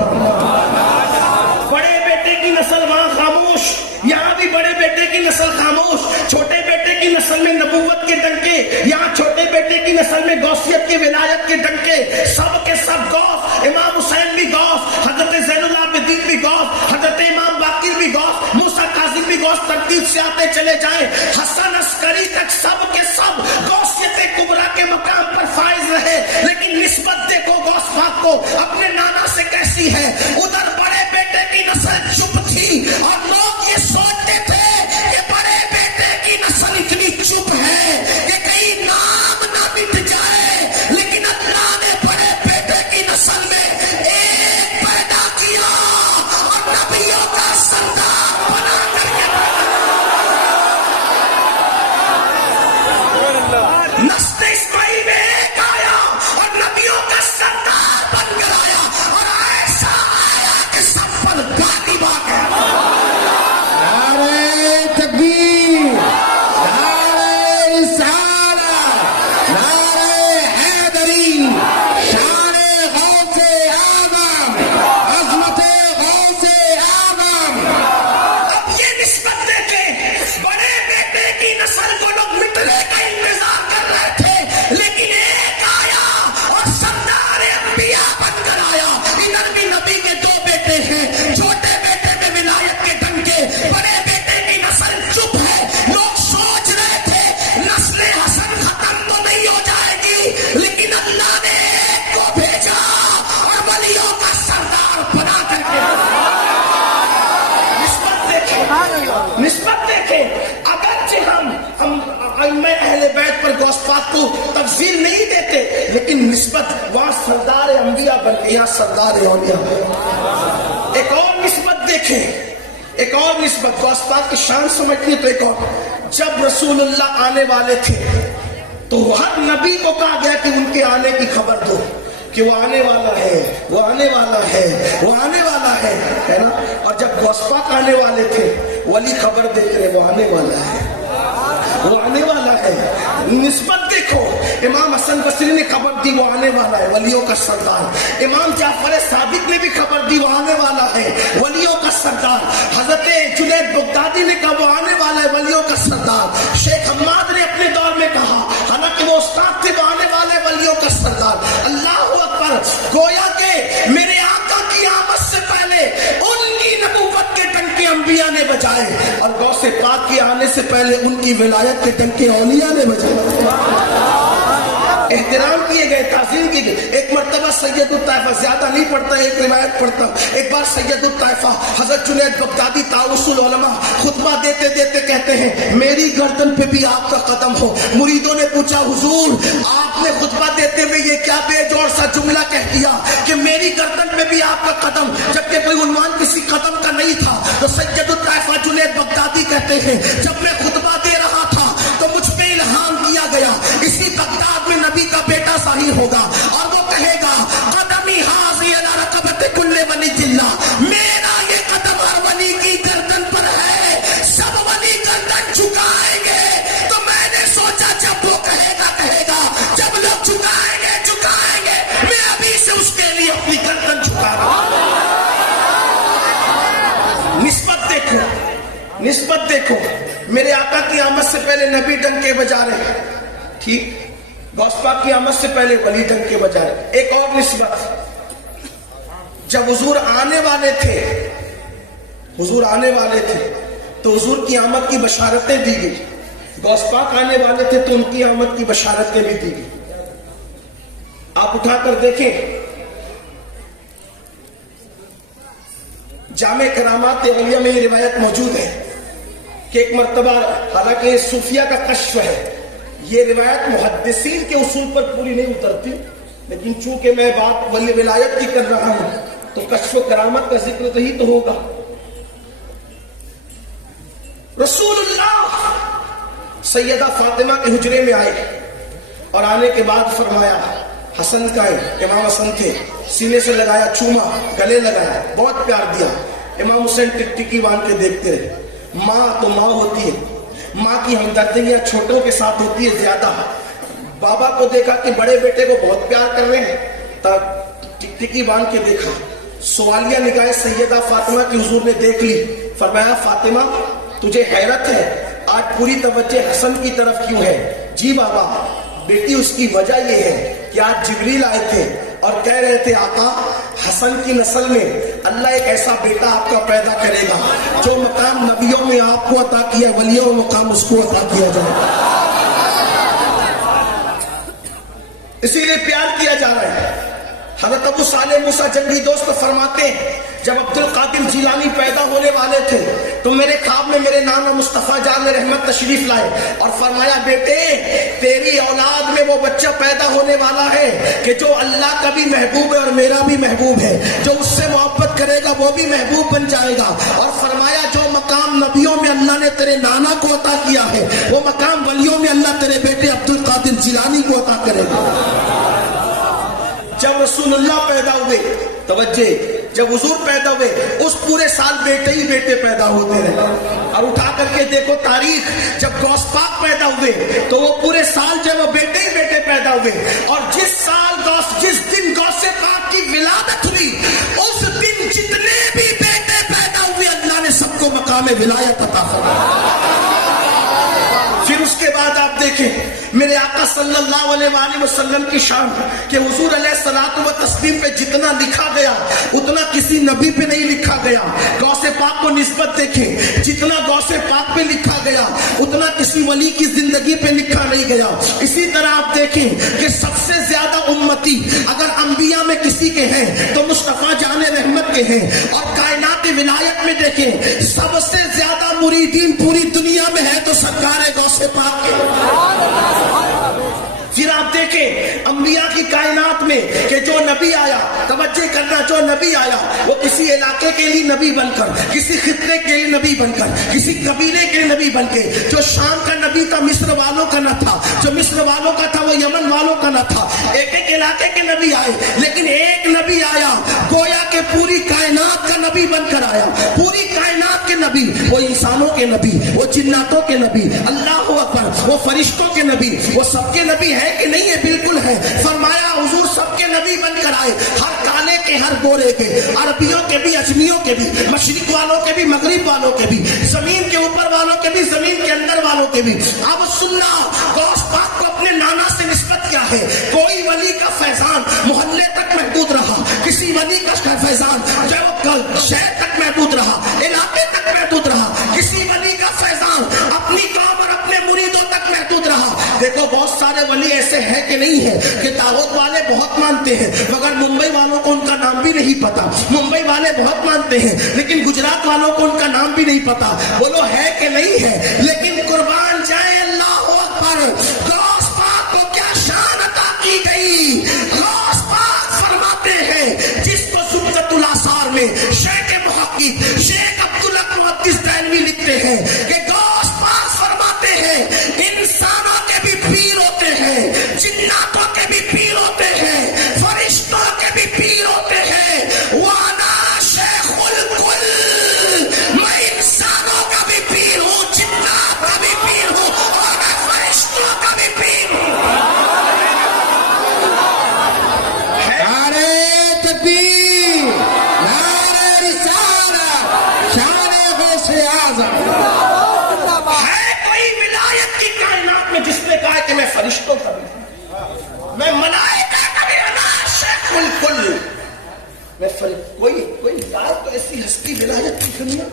بڑے بیٹے کی نسل وہاں خاموش، یہاں بھی بڑے بیٹے کی نسل خاموش. چھوٹے بیٹے کی نسل میں نبوت کے ڈنکے، یہاں چھوٹے بیٹے کی نسل میں غوثیت کے ولایت کے ڈنکے. سب کے سب غوث. امام حسین بھی غوث، حضرت زین العابدین بھی غوث، حضرت امام باقر بھی غوث، موسیٰ کاظم بھی غوث. ترتیب سے آتے چلے جائیں. حسن عسکری تک سب کے سب غوثیت کبریٰ کے مقام پر فائز رہے. لیکن نسبت دیکھو غوث پاک کو اپنے نانا سے کیسی ہے. ادھر بڑے بیٹے کی نسل چپ تھی اور لوگ یہ سوچتے تھے کہ بڑے بیٹے کی نسل اتنی چپ ہے کہ کہیں نام نہ مٹ جائے. لیکن اللہ نے بڑے بیٹے کی نسل میں ایک پیدا کیا اور نبیوں کا سردار بنا کر کے نسل اسماعیل میں ایک آیا اور نبیوں کا سردار بن کر آیا. اور ایسا آیا کہ سب پر غالب آ گیا. نعرہ تکبیر، نعرہ رسالت، نعرہ حیدری، شان غوث اعظم، عظمت غوث اعظم. اب یہ نسبت دیکھیں. بڑے بیٹے کی نسل کو لوگ مٹنے کا انتظار کر رہے تھے، لیکن ایک آیا اور سردار انبیاء بن کر آیا. ادھر بھی نبی کے دو بیٹے ہیں. چھوٹے بیٹے میں ولایت کے ڈنکے، بڑے بیٹے کی نسل چپ ہے. لوگ سوچ رہے تھے نسل حسن ختم تو نہیں ہو جائے گی، لیکن اللہ نے ایک کو بھیجا اور ولیوں کا سردار بنا کر کے. نسبت دیکھیں، نسبت دیکھیں. اگرچہ ہم ائمہ اہل بیت پر غوث پاک کو تفضیل نہیں دیتے، لیکن نسبت وہاں سردار انبیاء بن کے یہاں سردار اولیاء. ایک اور نسبت دیکھیں، ایک اور نسبت. غوث پاک کی شان سمجھنی تو ایک اور. جب رسول اللہ آنے والے تھے تو ہر نبی کو کہا گیا کہ ان کے آنے کی خبر دو کہ وہ آنے والا ہے، وہ آنے والا ہے، وہ آنے والا ہے نا. اور جب غوث پاک آنے والے تھے ولی خبر دیتے رہے وہ آنے والا ہے، وہ آنے والا ہے. نسبت دیکھو. امام حسن بصری نے خبر دی وہ آنے والا ہے، ولیوں کا سردار. امام جعفر صادق نے بھی خبر دی وہ آنے والا ہے، ولیوں کا سردار. حضرت جنید بغدادی نے کہا وہ آنے والا ہے، ولیوں کا سردار. شیخ حماد نے اپنے دور میں کہا، حالانکہ وہ استاد تھے، وہ آنے والے ولیوں کا سردار. اللہ اکبر. گویا کہ میرے آقا کی آمد سے پہلے ان کی نبوت کے ڈنکے انبیاء نے بجائے اور غوث پاک کے آنے سے پہلے ان کی ولایت کے ڈنکے اولیاء نے بجائے. احترام کیے گئے، تعظیم کی گئی. ایک مرتبہ سید الطائفہ، زیادہ نہیں پڑھتا، ایک روایت پڑھتا ہوں. ایک بار سید الطائفہ حضرت جنید بغدادی طاؤس العلماء خطبہ دیتے دیتے کہتے ہیں میری گردن پہ بھی آپ کا قدم ہو. مریدوں نے پوچھا حضور آپ نے خطبہ دیتے ہوئے یہ کیا بے جوڑ سا جملہ کہہ دیا کہ میری گردن پہ بھی آپ کا قدم، جبکہ کوئی عنوان کسی قدم کا نہیں تھا. تو سید الطائفہ جنید بغدادی کہتے ہیں جب میں خطبہ دے رہا تھا تو مجھ پہ الہام کیا گیا اسی بغداد میں نبی کا بیٹا ظاہر ہوگا اور وہ کہے گا قدمی حاضی علی رقبت کل ولی جلہ. میرا یہ قدم ہر ولی کی گردن پر ہے، سب ولی گردن جھکائیں گے. تو میں نے سوچا جب وہ کہے گا جب لوگ جھکائیں گے میں ابھی سے اس کے لیے اپنی گردن جھکا رہا ہوں. نسبت دیکھو، نسبت دیکھو، میرے آقا کی آمد سے پہلے نبی ڈنکے بجا رہے، ٹھیک، غوث پاک کی آمد سے پہلے ولی ڈنکے بجا رہے. ایک اور نسبت، جب حضور آنے والے تھے، حضور آنے والے تھے تو حضور کی آمد کی بشارتیں دی گئی. غوث پاک آنے والے تھے تو ان کی آمد کی بشارتیں بھی دی گئی. آپ اٹھا کر دیکھیں جامع کرامات اولیاء میں یہ روایت موجود ہے کہ ایک مرتبہ، حالانکہ یہ صوفیہ کا کشف ہے، یہ روایت محدثین کے اصول پر پوری نہیں اترتی، لیکن چونکہ میں بات ولی ولایت کی کر رہا ہوں تو کشف و کرامت کا ذکر تو ہی تو ہوگا. رسول اللہ سیدہ فاطمہ کے حجرے میں آئے اور آنے کے بعد فرمایا، حسن کا ہے، امام حسن تھے، سینے سے لگایا، چوما، گلے لگایا، بہت پیار دیا. امام حسین ٹکٹکی باندھ کے دیکھتے رہے. ماں تو ماں ہوتی ہے، ماں کی ہمدردیاں چھوٹوں کے ساتھ ہوتی ہے زیادہ. بابا کو دیکھا کہ بڑے بیٹے کو بہت پیار کر رہے ہیں، تب ٹکٹکی باندھ کے دیکھا. سوالیہ نگاہ سیدہ فاطمہ کی حضور نے دیکھ لی. فرمایا، فاطمہ تجھے حیرت ہے آج پوری توجہ حسن کی طرف کیوں ہے؟ جی بابا بیٹی، اس کی وجہ یہ ہے کہ آج جبریل آئے تھے اور کہہ رہے تھے، آقا حسن کی نسل میں اللہ ایک ایسا بیٹا آپ کا پیدا کرے گا جو مقام نبیوں میں آپ کو عطا کیا، ولیوں میں مقام اس کو عطا کیا جائے گا. اسی لیے پیار کیا جا رہا ہے. حضرت ابو صالح موسیٰ جنگی دوست فرماتے ہیں، جب عبد القادر جیلانی پیدا ہونے والے تھے تو میرے خواب میں میرے نانا مصطفیٰ جان رحمت تشریف لائے اور فرمایا، بیٹے تیری اولاد میں وہ بچہ پیدا ہونے والا ہے کہ جو اللہ کا بھی محبوب ہے اور میرا بھی محبوب ہے، جو اس سے محبت کرے گا وہ بھی محبوب بن جائے گا. اور فرمایا، جو مقام نبیوں میں اللہ نے تیرے نانا کو عطا کیا ہے وہ مقام ولیوں میں اللہ تیرے بیٹے عبد القادر جیلانی کو عطا کرے گا. جب رسول اللہ پیدا ہوئے، توجہ، جب حضور پیدا ہوئے اس پورے سال بیٹے ہی بیٹے پیدا ہوتے رہے. اور اٹھا کر کے دیکھو تاریخ، جب غوث پاک پیدا ہوئے تو وہ پورے سال جو وہ بیٹے ہی بیٹے پیدا ہوئے. اور جس دن غوث پاک کی ولادت ہوئی اس دن جتنے بھی بیٹے پیدا ہوئے اللہ نے سب کو مقام ولایت عطا فرمایا. پھر اس کے بعد آپ دیکھیں میرے آقا صلی اللہ علیہ وآلہ وسلم کی شان کہ حضور علیہ الصلوۃ والتسلیم پہ جتنا لکھا گیا اتنا کسی نبی پہ نہیں لکھا گیا. غوث پاک کو نسبت دیکھیں، جتنا غوث پاک پہ لکھا گیا اتنا کسی ولی کی زندگی پہ لکھا نہیں گیا. اسی طرح آپ دیکھیں کہ سب سے زیادہ امتی اگر انبیاء میں کسی کے ہیں تو مصطفیٰ جان رحمت کے ہیں. اور کائنات ولایت میں دیکھیں سب سے زیادہ مریدین پوری دنیا میں ہے تو سرکار غوث پاک کے. پھر آپ دیکھیں انبیاء کی کائنات میں کہ جو نبی آیا، توجہ کرنا، جو نبی آیا وہ کسی علاقے کے لیے نبی بن کر، کسی خطے کے لیے نبی بن کر، کسی قبیلے کے نبی بن کے. جو شام کا نبی تھا مصر والوں کا نہ تھا، جو مصر والوں کا تھا وہ یمن والوں کا نہ تھا. ایک ایک علاقے کے نبی آئے، لیکن ایک نبی آیا گویا کہ پوری کائنات کا نبی بن کر آیا. پوری کائنات کے نبی، وہ انسانوں کے نبی، وہ جناتوں کے نبی، اللہ اکبر، وہ فرشتوں کے نبی، وہ سب کے نبی ہے کہ نہیں ہے؟ بالکل ہے. فرمایا حضور سب کے نبی بن کر آئے، ہر کالے کے ہر گورے کے، عربیوں کے بھی، اجمیوں کے بھی، مشرق والوں کے بھی، مغرب والوں کے بھی، زمین کے اوپر والوں کے بھی، زمین کے اندر والوں کے بھی. اب سننا، غوث پاک کو اپنے نانا سے نسبت کیا ہے؟ کوئی ولی کا فیضان محلے تک محدود رہا، کسی ولی کا فیضان جو کل شہر تک محدود رہا، علاقے تک محدود رہا، کسی ولی کا فیضان اپنی قوم اور اپنے مریدوں تک محدود رہا. دیکھو بہت سارے ولی ایسے ہیں کہ نہیں ہے کہ دعوت والے بہت مانتے ہیں مگر ممبئی والوں کو ان کا نام بھی نہیں پتا. ممبئی والے بہت مانتے ہیں لیکن گجرات والوں کو ان کا نام بھی نہیں پتا. بولو ہے کہ نہیں ہے؟ لیکن قربان جائے اللہ اکبر، غوث پاک کو کیا شان عطا کی گئی. غوث پاک فرماتے ہیں جس کو سبقت الاثار میں شیخ محقق شیخ عبداللہ محدث دہلوی لکھتے ہیں کہ غوث پاک فرماتے ہیں انسانوں کے بھی پیر ہوتے ہیں، جناتوں کے بھی پیر ہوتے ہیں، فرشتوں کے بھی پیر ہوتے ہیں. وانا شیخ الکل، میں انسانوں کا بھی پیر ہوں، جنات کا بھی پیر ہوں اور میں فرشتوں کا بھی پیر ہوں. نعرہ تکبیر، نعرہ رسالت، شان غوث اعظم. ہے کوئی ولایت کی کائنات میں جس نے کہا کہ میں فرشتوں کا بھی ہوں، میں ملائکہ کا بھی ہوں، شیخ الکل میں کوئی ذات تو ایسی ہستی ولایت کی دنیا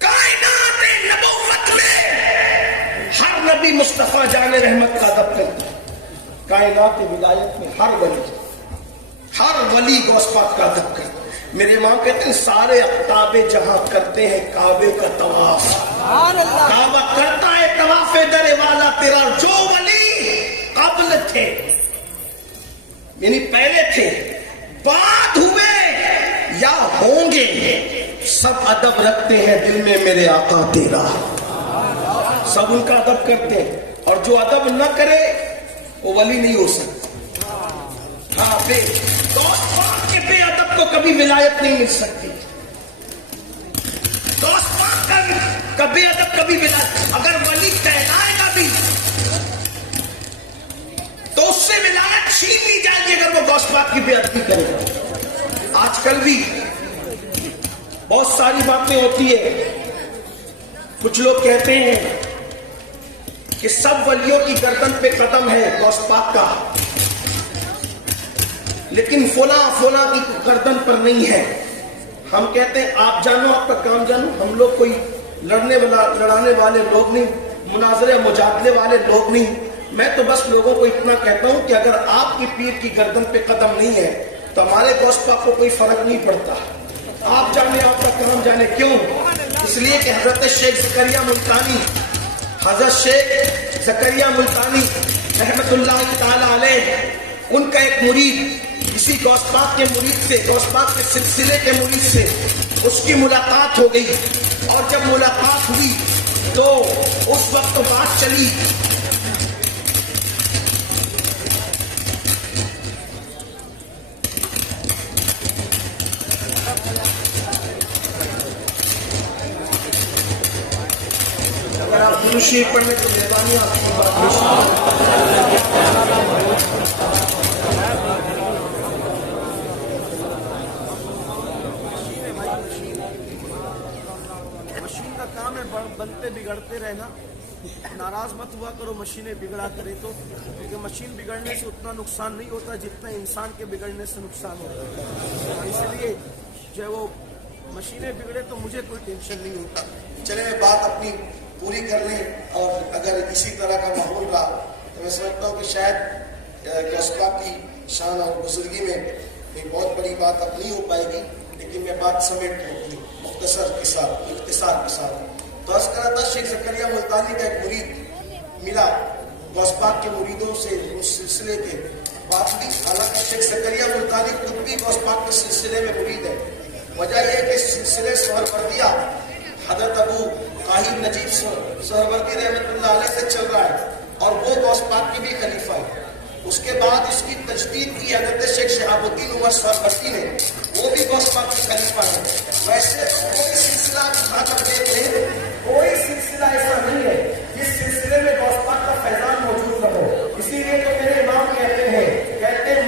کائنات نبوت میں ہر نبی مصطفیٰ جان رحمت کا ادب کرتا ہے. کائنات ولایت میں ہر ولی غوث پاک کا ادب کرتا ہے. میرے امام کہتے ہیں سارے اقطاب جہاں کرتے ہیں کعبے کا طواف. کعبہ کرتا ہے طواف در والا تیرا. جو ولی قبل تھے یعنی پہلے تھے، بعد ہوئے یا ہوں گے، سب ادب رکھتے ہیں دل میں میرے آقا تیرا. سب ان کا ادب کرتے ہیں، اور جو ادب نہ کرے وہ ولی نہیں ہو سکتا. ہاں دوست پاک کے بے ادب کو کبھی ولایت نہیں مل سکتی. دوست پاک کا بے ادب کبھی ولایت، اگر ولی کہلائے گا بھی تو اس سے ولایت چھین لی جائے گی اگر وہ غوث پاک کی بے ادبی کرے گا. آج کل بھی بہت ساری باتیں ہوتی ہے. کچھ لوگ کہتے ہیں کہ سب ولیوں کی گردن پہ قدم ہے غوث پاک کا، لیکن فلاں کی گردن پر نہیں ہے. ہم کہتے ہیں آپ جانو، آپ کا کام جانو. ہم لوگ کوئی لڑانے والے لوگ نہیں، مناظرے مجادلے والے لوگ نہیں. میں تو بس لوگوں کو اتنا کہتا ہوں کہ اگر آپ کی پیر کی گردن پہ قدم نہیں ہے تو ہمارے غوث پاک کو کوئی فرق نہیں پڑتا. آپ جانے، آپ کا کام جانے. کیوں؟ اس لیے کہ حضرت شیخ زکریا ملتانی رحمت اللہ تعالی علیہ، ان کا ایک مرید اسی غوث پاک کے مرید سے، غوث پاک کے سلسلے کے مرید سے اس کی ملاقات ہو گئی. اور جب ملاقات ہوئی تو اس وقت بات چلی شریف پڑھنے کی مہربانی آپ کی بات. مشین کا کام ہے بنتے بگڑتے رہنا. ناراض مت ہوا کرو مشینیں بگڑا کرے تو، کیونکہ مشین بگڑنے سے اتنا نقصان نہیں ہوتا جتنا انسان کے بگڑنے سے نقصان ہوتا ہے. اس لیے جو وہ مشینیں بگڑے تو مجھے کوئی ٹینشن نہیں ہوتا. چلے بات اپنی پوری کر لیں، اور اگر اسی طرح کا ماحول رہا تو میں سمجھتا ہوں کہ شاید غوث پاک کی شان اور بزرگی میں کوئی بہت بڑی بات اب نہیں ہو پائے گی. لیکن میں بات سمیٹ لوں مختصر کے ساتھ، اختصار کے ساتھ. تو عرض کر رہا تھا شیخ زکریا ملتانی کا ایک مرید ملا، غوث پاک کے مریدوں سے اس سلسلے کے بات کی. حالانکہ شیخ زکریا ملتانی خود بھی غوث پاک کے سلسلے میں مرید ہے. وجہ یہ کہ سلسلے سہروردیہ حضرت ابو طاہر نجیب سہروردی رحمت اللہ علیہ سے چل رہا ہے، اور وہ غوث پاک کے بھی خلیفہ ہے. اس کے بعد اس کی تجدید کی حضرت شیخ شہاب الدین عمر سہروردی نے، وہ بھی غوث پاک کے خلیفہ ہے. ویسے کوئی سلسلہ اٹھا کر دیکھ لیں، کوئی سلسلہ ایسا نہیں ہے جس سلسلے میں غوث پاک کا فیضان موجود نہ ہو. اسی لیے تو میرے امام کہتے ہیں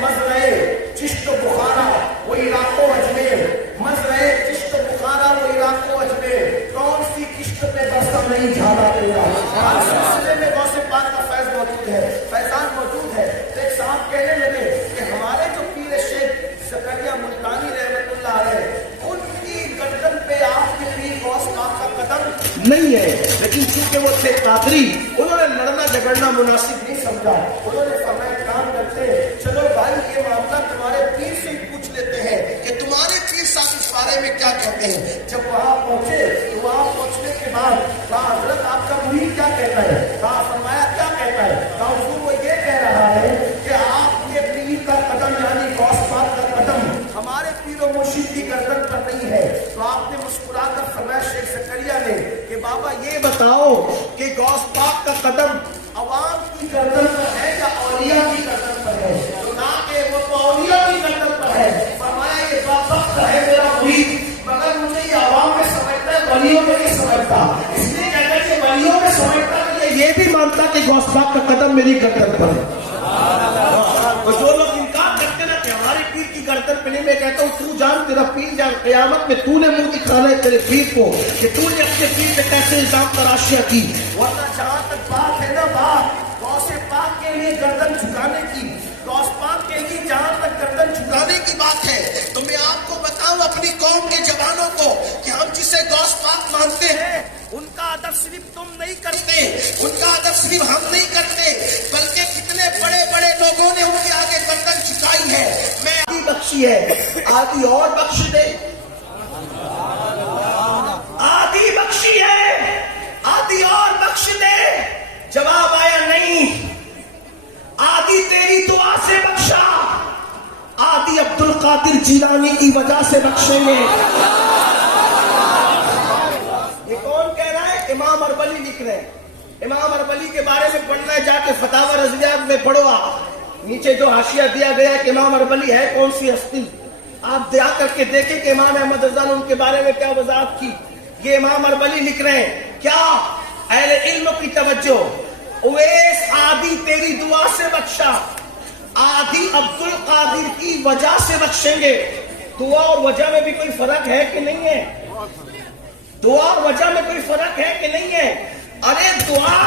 مزرعے چشت و بخارا وہ عراق و اجمیر، مزرعے چشت و بخارا وہ عراق و اجمیر، کون سی کشت پہ برسا نہیں جھالا تیرا. ہر سلسلے میں غوث پاک کا فیض موجود ہے، فیضان موجود ہے. تو ایک صاحب کہنے لگے کہ ہمارے جو پیر شیخ زکریا ملتانی رحمت اللہ علیہ، ان کی گردن پہ آپ کے پیر غوث پاک کا قدم نہیں ہے، لیکن چونکہ وہ تھے قادری، انہوں نے لڑنا جھگڑنا مناسب نہیں سمجھا. انہوں نے فرمایا کام کرتے چلو بھائی یہ معاملہ تمہارے پیر سے ہی پوچھ لیتے ہیں کہ تمہارے پیر صاحب اس بارے میں کیا کہتے ہیں. جب وہاں پہنچے تو وہاں پہنچنے کے بعد کہا حضرت آپ کا مرید کیا کہتا ہے؟ کہا فرمایا کیا کہتا ہے؟ کہا حضور وہ یہ کہہ رہا ہے کہ آپ کے پیر کا قدم یعنی غوث پاک کا قدم ہمارے پیر و مرشد کی گردن پر نہیں ہے. تو آپ نے مسکرا کر فرمایا شیخ زکریا نے کہ بابا یہ بتاؤ کہ غوث پاک کا قدم عوام کی گردن پر ہے یا اولیاء کی گردن پر ہے؟ تو نہ کہ وہ تو اولیاء کی گردن پر ہے. فرمایا یہ بات ہے میرا مرید، مگر مجھے یہ عوام میں سمجھتا ہے، ولیوں میں نہیں سمجھتا. اس لیے کہتا ہے کہ ولیوں میں سمجھتا ہے، یہ بھی مانتا کہ غوث پاک کا قدم میری گردن پر ہے. جو لوگ انکار کرتے نا کہ ہمارے پیر کی گردن پہ اپنے میں کہتا ہوں تو جان تیرا پیر جان قیامت میں تو نے منہ دکھانا ہے تیرے پیر کو کہ تو نے اپنے پیر سے کیسے الزام تراشیاں کی. ورنہ جہاں تک بات ہے نا بات غوث پاک کے لیے گردن جھکانے کی, غوث پاک کے لیے جہاں تک گردن جھکانے کی بات ہے تو میں آپ کو بتاؤں اپنی قوم کے جوانوں کو کہ ہم جسے غوث پاک مانتے ہیں ان کا ادب صرف تم نہیں کرتے, ان کا ادب صرف ہم نہیں کرتے, بلکہ کتنے بڑے بڑے لوگوں نے ان کے آگے گردن جھکائی ہے. میں آدھی بخشی ہے, آدھی اور بخش دے, آدھی بخشی ہے آدھی اور بخش دے. جواب آیا نہیں. آدھی تیری دعا سے بخشا, آدھی عبد القادر جیلانی کی وجہ سے بخشیں گے. یہ کون کہہ رہا ہے؟ امام اربلی لکھ رہے ہیں. امام اربلی کے بارے میں پڑھنا ہے جا کے فتاوی رضویات میں پڑھو. آپ نیچے جو حاشیہ دیا گیا ہے کہ امام اربلی ہے کون سی ہستی, آپ دیا کر کے دیکھیں کہ امام احمد رضا نے ان کے بارے میں کیا وضاحت کی. یہ امام اربلی لکھ رہے ہیں کیا, اہل علم کی توجہ, اویس آدھی تیری دعا سے بخشا, آدھی عبد القادر کی وجہ سے بخشیں گے. دعا اور وجہ میں بھی کوئی فرق ہے کہ نہیں ہے؟ دعا اور وجہ میں کوئی فرق ہے کہ نہیں ہے؟ ارے دعا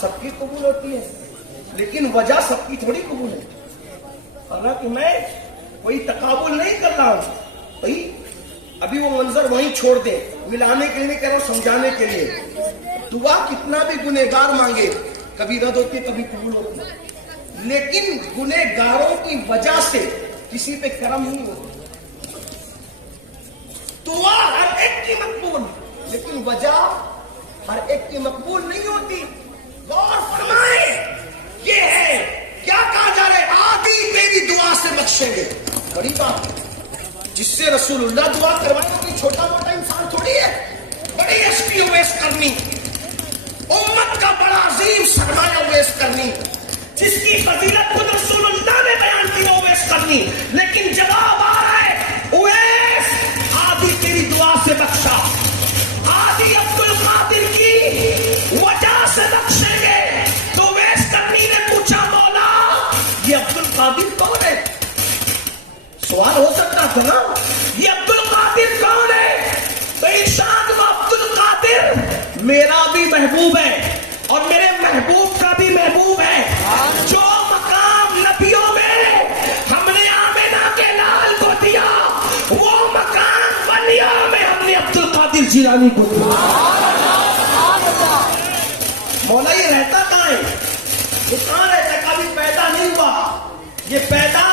سب کی قبول ہوتی ہے لیکن وجہ سب کی تھوڑی قبول ہے. حالانکہ میں کوئی تقابل نہیں کر رہا ہوں بھائی, ابھی وہ منظر وہیں چھوڑ دیں, ملانے کے لیے کہہ رہا ہوں, سمجھانے کے لیے. دعا کتنا بھی گنہگار مانگے کبھی رد ہوتی ہے کبھی قبول ہوتی ہے, لیکن گنہگاروں کی وجہ سے کسی پہ کرم نہیں ہوتا. دعا ہر ایک کی مقبول لیکن وجہ ہر ایک کی مقبول نہیں ہوتی. غور فرمائیں, یہ ہے کیا کہا جا رہا ہے, آدھی میری دعا سے بخشیں گے. بڑی بات ہے, جس سے رسول اللہ دعا کروائے کوئی چھوٹا موٹا انسان تھوڑی ہے. بڑی ایسٹی اویس کرنی, امت کا بڑا عظیم سرمایہ اویس کرنی, جس کی فضیلت خود رسول اللہ نے بیان کی اویس کرنی. لیکن جواب آ رہا ہے اویس آدھی تیری دعا سے بخشا, آدھی عبد القادر کی وجہ سے بخشیں گے. تو اویس کرنی نے پوچھا مولا یہ عبد القادر کون ہے؟ سوال ہو سکتا تھا نا, یہ عبد القادر کون ہے؟ تو ارشاد و عبد القادر میرا بھی محبوب ہے اور میرے محبوب کا بھی محبوب ہے. جو مقام نبیوں میں ہم نے آمنہ کے لال کو دیا وہ مقام ولیوں میں ہم نے عبد القادر جیلانی کو دیا. مولا یہ رہتا کہاں ہے؟ یہ کہاں رہتا ہے؟ کبھی پیدا نہیں ہوا, یہ پیدا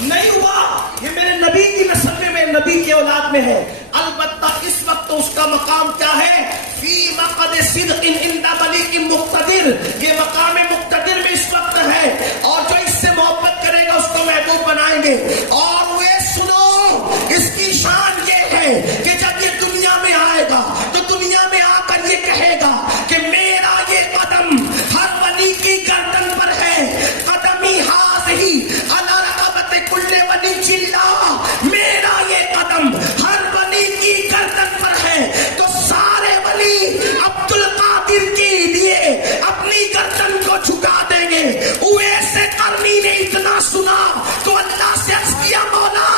نہیں ہوا, یہ میرے نبی کی نسل میں, میرے نبی کی اولاد میں ہے. البتہ اس وقت اس کا مقام کیا ہے؟ فی مقعد صدق عند ملیک مقتدر, یہ مقام مقتدر میں اس وقت ہے, اور جو اس سے محبت کرے گا اس کو محبوب بنائیں گے. اور وہ سنو, اس کی شان یہ ہے کہ جب یہ دنیا میں آئے گا تو دنیا میں آ کر یہ کہے گا کہ میرا یہ قدم ہر ولی کی گردن پر ہے, قدمی ہاذہی علی رقبۃ کل ولی چلا, میرا یہ قدم ہر ولی کی گردن پر ہے. تو سارے ولی عبد القادر کے لیے اپنی گردن کو جھکا دیں گے. اویس قرنی نے اتنا سنا تو اللہ سے عرض کیا مولا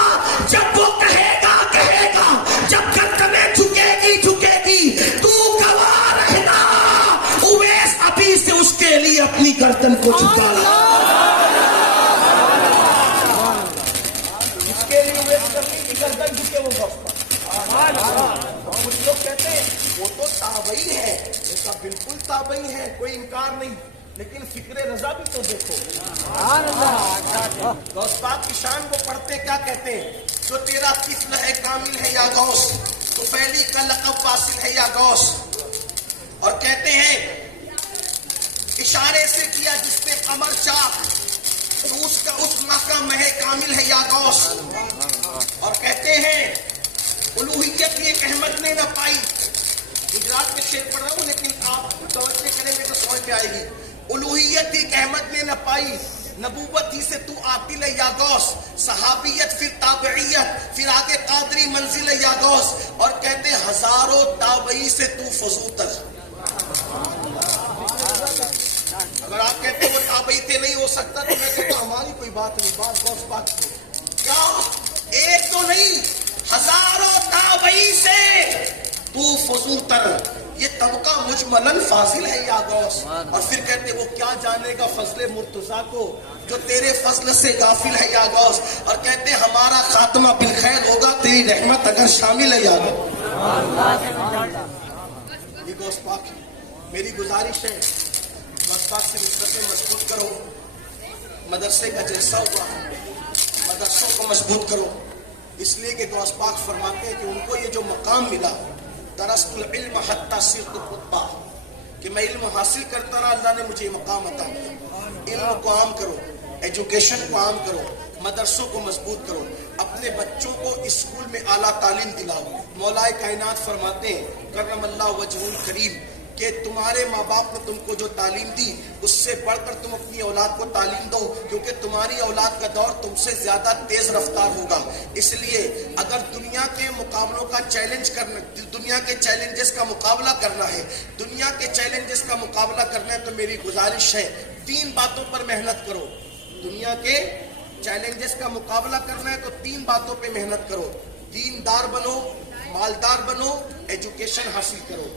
جب وہ کہے گا جب گردنیں جھکے گی تو گواہ رہنا, اویس ابھی سے اس کے لیے اپنی گردن کو جھکا لا. اس کے لیے اویس قرنی کی گردن جھکے وہ وقت. کچھ لوگ کہتے ہیں وہ تو تابعی ہے, ایسا بالکل تابعی ہے, کوئی انکار نہیں, لیکن فکر رضا بھی تو دیکھو. غوث پاک کی شان کو پڑھتے کیا کہتے ہیں, جو تیرا طفل ہے کامل ہے یا غوث, تو پہلی کا لقب واصل ہے یا غوث. اور کہتے ہیں اشارے سے کیا جس نے قمر چاک, تو اس ماہ کا مہ کامل ہے یا غوث. اور کہتے ہیں الوہیت ایک احمد نے نہ پائی. گجرات میں شعر پڑھ رہا ہوں لیکن آپ توجہ کریں گے تو سمجھ میں آئے گی. الوہیت ایک احمد نے نہ پائی, نبوت ہی سے تو عاقل ہے یا غوث, صحابیت پھر تابعیت پھر آگے قادری منزل ہے یا غوث. اور کہتے ہیں ہزاروں تابعی سے تو فضوتر. اگر آپ کہتے ہیں وہ تابعی تھے نہیں ہو سکتا تو میں کہتا ہماری کوئی بات نہیں, بات غوث پاک کی. کیا ایک تو نہیں ہزاروں تابعی سے تو فضول تر، یہ طبقہ مجملاً فاضل ہے یا غوث. اور پھر کہتے وہ کیا جانے گا فضل مرتضیٰ کو جو تیرے فضل سے غافل ہے یا غوث. اور کہتے ہمارا خاتمہ بالخیر ہوگا تیری رحمت اگر شامل ہے یا غوث. یہ غوث پاک ہے. میری گزارش ہے غوث پاک سے نسبتیں مضبوط کرو. مدرسے کا جلسہ ہوا مدرسوں کو مضبوط کرو، اس لیے کہ غوث پاک فرماتے ہیں کہ ان کو یہ جو مقام ملا درست العلم حتی صرت خطبہ، کہ میں علم حاصل کرتا رہا، اللہ نے مجھے مقام عطا کیا. علم کو عام کرو، ایجوکیشن کو عام کرو، مدرسوں کو مضبوط کرو، اپنے بچوں کو اسکول میں اعلیٰ تعلیم دلاؤ. مولا کائنات فرماتے ہیں کرم اللہ وجہ الکریم کہ تمہارے ماں باپ نے تم کو جو تعلیم دی اس سے بڑھ کر تم اپنی اولاد کو تعلیم دو، کیونکہ تمہاری اولاد کا دور تم سے زیادہ تیز رفتار ہوگا. اس لیے اگر دنیا کے مقابلوں کا چیلنج کرنا، دنیا کے چیلنجز کا مقابلہ کرنا ہے، دنیا کے چیلنجز کا مقابلہ کرنا ہے، تو میری گزارش ہے 3 باتوں پر محنت کرو. دنیا کے چیلنجز کا مقابلہ کرنا ہے تو 3 باتوں پہ محنت کرو. دیندار بنو، مالدار بنو، ایجوکیشن حاصل کرو،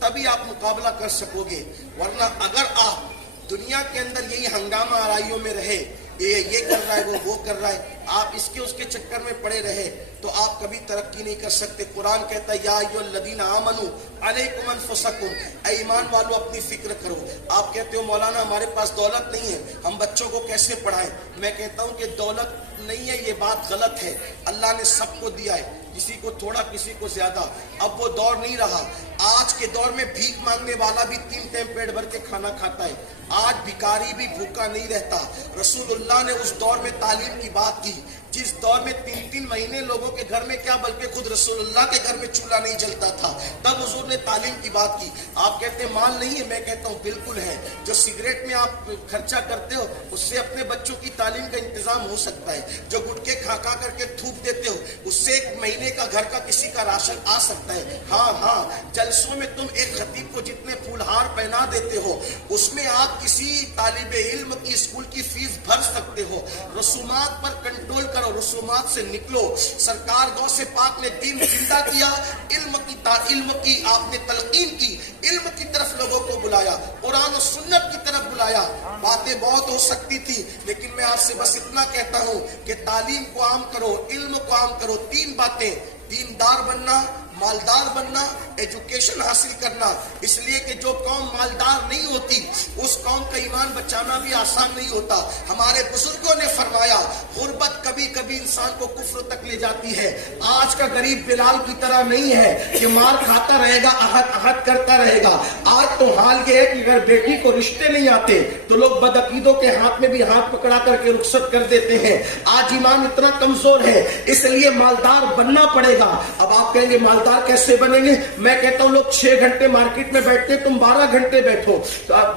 تبھی آپ مقابلہ کر سکو گے. ورنہ اگر آپ دنیا کے اندر یہی ہنگامہ آرائیوں میں رہے، یہ کر رہا ہے وہ کر رہا ہے، آپ اس کے چکر میں پڑے رہے تو آپ کبھی ترقی نہیں کر سکتے. قرآن کہتا ہے یا ایھا الذین آمنوا علیکم انفسکم، اے ایمان والو اپنی فکر کرو. آپ کہتے ہو مولانا ہمارے پاس دولت نہیں ہے، ہم بچوں کو کیسے پڑھائیں؟ میں کہتا ہوں کہ دولت نہیں ہے یہ بات غلط ہے. اللہ نے سب کو دیا ہے، کسی کو تھوڑا کسی کو زیادہ. اب وہ دور نہیں رہا. آج کے دور میں بھیک مانگنے والا بھی 3 ٹائم پیٹ بھر کے کھانا کھاتا ہے. آج بھکاری بھی بھوکا نہیں رہتا. رسول اللہ نے اس دور میں تعلیم کی بات کی جس دور میں 3 مہینے لوگوں کے گھر میں کیا بلکہ خود رسول اللہ کے گھر میں چولہا نہیں جلتا تھا. تب حضور نے تعلیم کی بات کی. آپ کہتے ہیں مال نہیں ہے، میں کہتا ہوں بالکل ہے. جو سگریٹ میں آپ خرچہ کرتے ہو اس سے اپنے بچوں کی تعلیم کا انتظام ہو سکتا ہے. جو گٹکے کھا کر کے تھوک دیتے ہو اس سے 1 مہینے کا گھر کا کسی کا راشن آ سکتا ہے. ہاں جلسوں میں تم ایک خطیب کو جتنے پھولہار پہنا دیتے ہو اس میں آپ کسی طالب علم کی اسکول کی فیس بھر سکتے ہو. رسومات پر کنٹرول کرو، رسومات سے نکلو. سرکار غوث پاک نے دین زندہ کیا، علم کی آپ نے تلقین کی، علم کی طرف لوگوں کو بلایا، قرآن و سنت کی طرف بلایا. باتیں بہت ہو سکتی تھی لیکن میں آپ سے بس اتنا کہتا ہوں کہ تعلیم کو عام کرو، علم کو عام کرو. 3 باتیں، دیندار بننا، مالدار بننا، ایجوکیشن حاصل کرنا. اس لیے کہ جو قوم مالدار نہیں ہوتی اس قوم کا ایمان بچانا بھی آسان نہیں ہوتا. ہمارے بزرگوں نے فرمایا غربت کبھی کبھی انسان کو کفر تک لے جاتی ہے. آج کا غریب بلال کی طرح نہیں ہے کہ مار کھاتا رہے گا، احد کرتا رہے گا. آج تو حال یہ ہے کہ اگر بیٹی کو رشتے نہیں آتے تو لوگ بدعقیدوں کے ہاتھ میں بھی ہاتھ پکڑا کر کے رخصت کر دیتے ہیں. آج ایمان اتنا کمزور ہے، اس لیے مالدار بننا پڑے گا. اب آپ کہیں گے مالدار کیسے بنیں گے؟ میں کہتا ہوں لوگ 6 گھنٹے مارکیٹ میں بیٹھتے، تم 12 گھنٹے بیٹھو.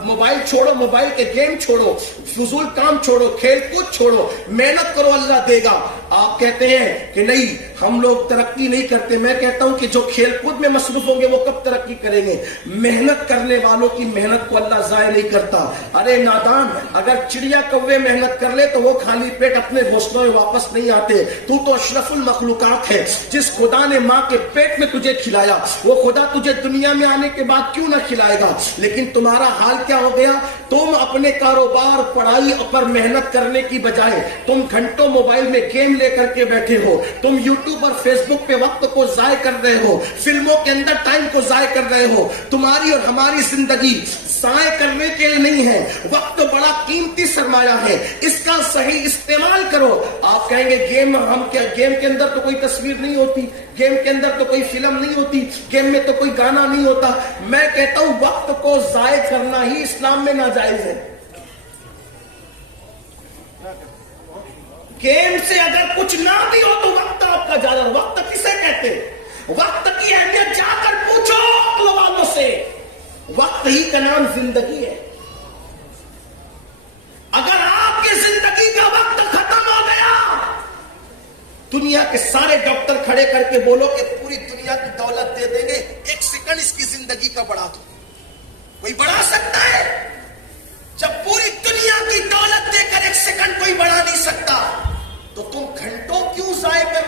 موبائل چھوڑو، موبائل کے گیم چھوڑو، فضول کام چھوڑو، کھیل کود چھوڑو، محنت کرو، اللہ دے گا. آپ کہتے ہیں کہ نہیں ہم لوگ ترقی نہیں کرتے. میں کہتا ہوں کہ جو کھیل کود میں مصروف ہوں گے وہ کب ترقی کریں گے؟ محنت کرنے والوں کی محنت کو اللہ ضائع نہیں کرتا. ارے نادان، اگر چڑیا کوے محنت کر لے تو وہ خالی پیٹ اپنے گھونسلوں میں واپس نہیں آتے. تو اشرف المخلوقات ہے. جس خدا نے ماں کے پیٹ میں تجھے کھلایا وہ خدا تجھے دنیا میں آنے کے بعد کیوں نہ کھلائے گا؟ لیکن تمہارا حال کیا ہو گیا؟ تم اپنے کاروبار، پڑھائی پر محنت کرنے کی بجائے تم گھنٹوں موبائل میں گیم لے کر کے بیٹھے ہو. تم یوٹیوب اور فیس بک پہ وقت کو ضائع کر رہے ہو، فلموں کے اندر ٹائم کو ضائع کر رہے ہو. تمہاری اور ہماری زندگی ضائع کرنے کے لیے نہیں ہے. وقت بڑا قیمتی سرمایہ ہے، اس کا صحیح استعمال کرو. آپ کہیں گے گیم، ہم کیا گیم کے اندر تو کوئی تصویر نہیں ہوتی، گیم کے اندر تو کوئی فلم نہیں ہوتی، گیم میں تو کوئی گانا نہیں ہوتا. میں کہتا ہوں وقت کو ضائع کرنا ہی اسلام میں ناجائز ہے. گیم سے اگر کچھ نہ بھی ہو تو وقت آپ کا جا رہا. وقت کسے کہتے؟ وقت کی اہمیت جا کر پوچھو عقل والوں سے. وقت ہی کا نام زندگی ہے. اگر آپ کی زندگی کا وقت ختم ہو گیا، دنیا کے سارے ڈاکٹر کھڑے کر کے بولو کہ پوری دنیا کی دولت دے دیں گے، 1 سیکنڈ اس کی زندگی کا بڑھا دو. کوئی بڑھا سکتا ہے؟ جب پوری دنیا کی دولت دے کر 1 سیکنڈ کوئی بڑھا نہیں سکتا تو تم گھنٹوں کیوں ضائع کر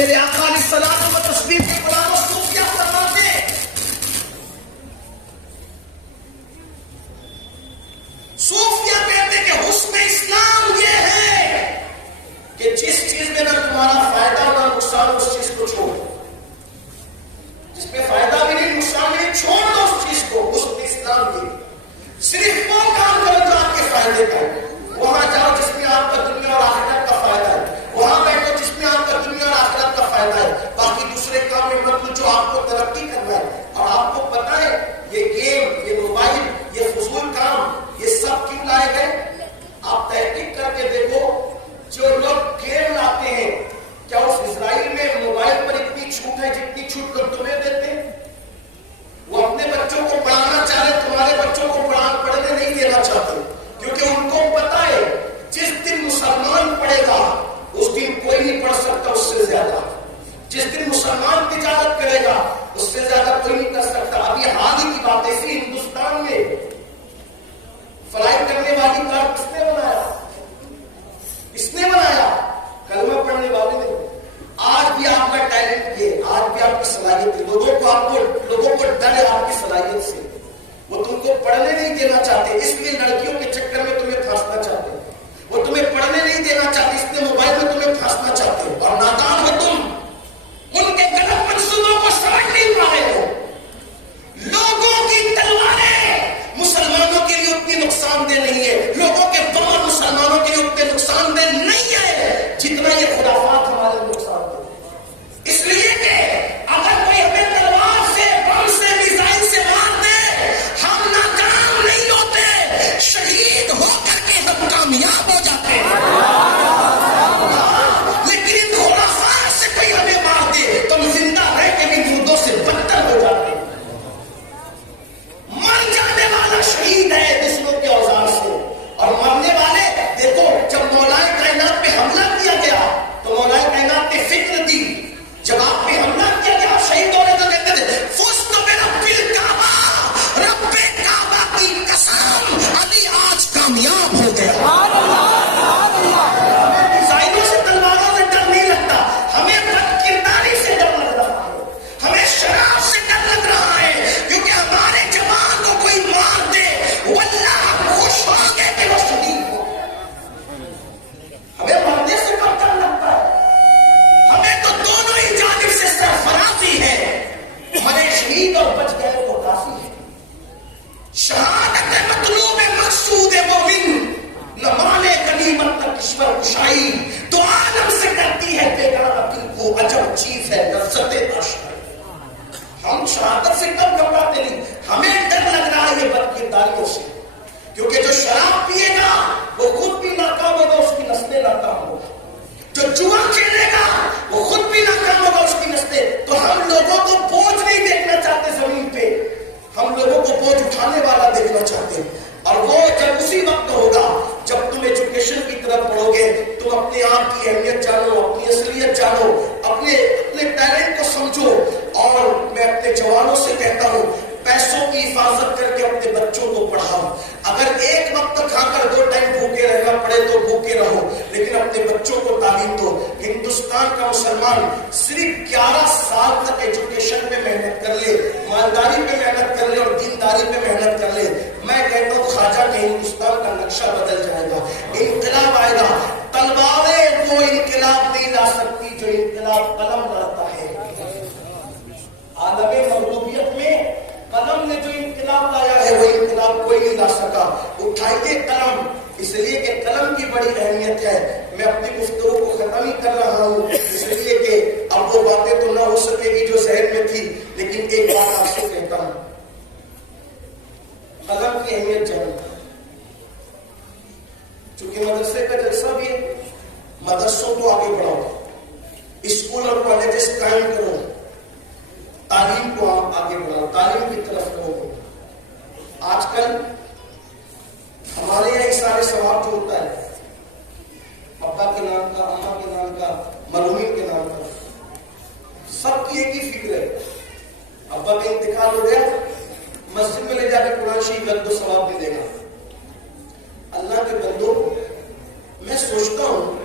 میرے آقا علیہ الصلوۃ والتسلیم کے غلاموں صوفیہ فرماتے ہیں، صوفیہ کہتے ہیں کہ حسن اسلام یہ ہے کہ جس چیز میں نہ تمہارا فائدہ نہ نقصان اس چیز کو چھوڑ، جس میں فائدہ بھی نہیں نقصان بھی نہیں، چھوڑ دو اس چیز کو۔ حسن اسلام یہ صرف وہ کام کرو جو آپ کے فائدے کا ہے، وہاں جاؤ جس میں آپ کا دنیا اور آخرت کا فائدہ ہے، وہاں بیٹھو جس میں آپ کا دنیا اور آخرت کا فائدہ ہے، باقی دوسرے کام میں مت جو آپ کو ترقی کرنا ہے۔ اور آپ کو پتہ ہے یہ گیم، یہ موبائل، یہ فضول کام، یہ سب کیوں لائے گئے؟ آپ تحقیق کر کے دیکھو، جو لوگ گیم لاتے ہیں کیا اس اسرائیل میں موبائل پر اتنی چھوٹ ہے جتنی چھوٹ لوگ تمہیں دیتے ہیں؟ وہ اپنے بچوں کو پڑھانا چاہ رہے، تمہارے بچوں کو پڑھنے نہیں دینا چاہتے، کیونکہ ان کو پتا ہے جس دن مسلمان پڑھے گا اس دن کوئی نہیں پڑھ سکتا اس سے زیادہ، جس دن مسلمان تجارت کرے گا اس سے زیادہ کوئی نہیں کر سکتا۔ ابھی حال ہی کی بات ہے، اسی ہندوستان میں فلائی کرنے والی کار کس نے بنایا؟ کس نے بنایا؟ کلمہ پڑھنے والے نے۔ آج بھی آپ کا ٹیلنٹ یہ، آج بھی آپ کی صلاحیت ہے، لوگوں کو ڈر ہے آپ کی صلاحیت سے، وہ تم کو پڑھنے نہیں دینا چاہتے، اس لیے لڑکیوں کے چکر میں تمہیں پھانسنا چاہتے ہیں، وہ تمہیں پڑھنے نہیں دینا چاہتے، اس لیے موبائل میں تمہیں پھانسنا چاہتے ہیں، اور نادان ہو تم، ان کے غلط منصوبوں کو سمجھ نہیں پائے ہو۔ لوگوں کی تلواریں مسلمانوں کے لیے اتنی نقصان دہ نہیں ہے، لوگوں کے بم مسلمانوں کے لیے اتنے نقصان دہ نہیں ہے جتنا یہ خرافات ہمارے نقصان دہ۔ اس لیے کہ اگر کوئی ہمیں تلوار سے، بم سے، میزائل سے مار دے، ہم ناکام نہیں ہوتے، شہید ہو کر کے ہم کامیاب ہو جاتے ہیں۔ لیکن ان خرافات سے کوئی ہمیں مار دے تو ہم زندہ رہ کے بھی مردوں سے بدتر ہو جاتے ہیں۔ مر جانے والا شہید ہے دشمنوں کے اوزار سے، اور مرنے والے دیکھو، جب مولائے کائنات پہ حملہ کیا گیا تو مولائے کائنات نے فکر دی، جب آپ پہ حملہ کیا گیا شہید ہونے تو کہتے تھے فزت برب الکعبہ، رب کعبہ کی قسم علی آج کامیاب ہو گیا۔ ہمیں میزائلوں سے، تلواروں سے ڈر نہیں لگتا، ہمیں بد کرداری سے ڈر لگ رہا ہے، ہمیں شراب سے ڈر لگ رہا ہے، کیونکہ ہمارے جوان کو کوئی مار دے واللہ خوش ہو گئے کہ وہ شہید ہو۔ ہمیں مرنے سے کم ڈر لگتا ہے، ہمیں تو دونوں ہی جانب سے سرفرازی ہے، مرے شہید اور بچ گئے وہ کافی ہے۔ شہادت مطلوب مقصود مومن، نہ مالے غنیمت نہ کشور کشائی، تو عالم سے کرتی ہے بیگانہ دل کو عجب چیز ہے لذت آشنائی۔ ہم شہادت سے کم گھبراتے نہیں، ہمیں ڈر لگ رہا ہے یہ بد کرداریوں سے، کیونکہ جو شراب پیے گا وہ خود بھی ناکام ہوگا، اس کی نسلیں ناکام ہوگا، جو جوا کھیلے گا وہ خود بھی ناکام ہوگا، اس کی نسلیں۔ تو ہم لوگوں کو بوجھ نہیں دیکھنا چاہتے زمین پہ، ہم لوگوں کو بوجھ اٹھانے والا دیکھنا چاہتے ہیں، اور وہ جب اسی وقت ہوگا جب تم ایجوکیشن کی طرف پڑھو گے، تم اپنے آپ کی اہمیت جانو، اپنی اصلیت جانو، اپنے ٹیلنٹ کو سمجھو۔ اور میں اپنے جوانوں سے کہتا ہوں پیسوں کی حفاظت کر کے اپنے بچوں کو پڑھاؤ، اگر ایک وقت کھا کر 2 ٹائم بھوکے رہنا پڑے تو بھوکے رہو، لیکن اپنے بچوں کو تعلیم دو۔ ہندوستان کا مسلمان صرف 11 سال تک ایجوکیشن پہ محنت کر لے، مالداری پہ محنت کر لے اور دینداری پہ محنت کر لے، میں کہتا ہوں خواجہ کے ہندوستان کا نقشہ بدل جائے گا، انقلاب آئے گا۔ تلواریں وہ انقلاب نہیں لا سکتی جو انقلاب قلم لاتا ہے۔ عالم مغلوبیت میں قلم نے جو انقلاب لایا ہے وہ انقلاب کوئی نہیں لا سکا۔ اٹھائیے قلم، اس لیے کہ قلم کی بڑی اہمیت ہے۔ میں اپنی گفتگو کو ختم ہی کر رہا ہوں، اس لیے کہ اب وہ باتیں تو نہ ہو سکے گی جو ذہن میں تھی، لیکن ایک بات آپ سے کہتا ہوں، قلم کی اہمیت جانو۔ چونکہ مدرسے کا جلسہ بھی ہے، مدرسوں کو آگے بڑھاؤ، اسکول اور کالجز قائم کرو، تعلیم کو آگے بڑھاؤ، تعلیم کی طرف رہو۔ آج کل ہمارے یہاں اشارے ثواب جو ہوتا ہے، ابا کے نام کا، اماں کے نام کا، مرحومین کے نام کا، سب کی ایک ہی فکر ہے، ابا کا انتقال ہو گیا، مسجد میں لے جا کے قرآن شریف رکھ دو، ثواب ملے گا۔ اللہ کے بندو، میں سوچتا ہوں،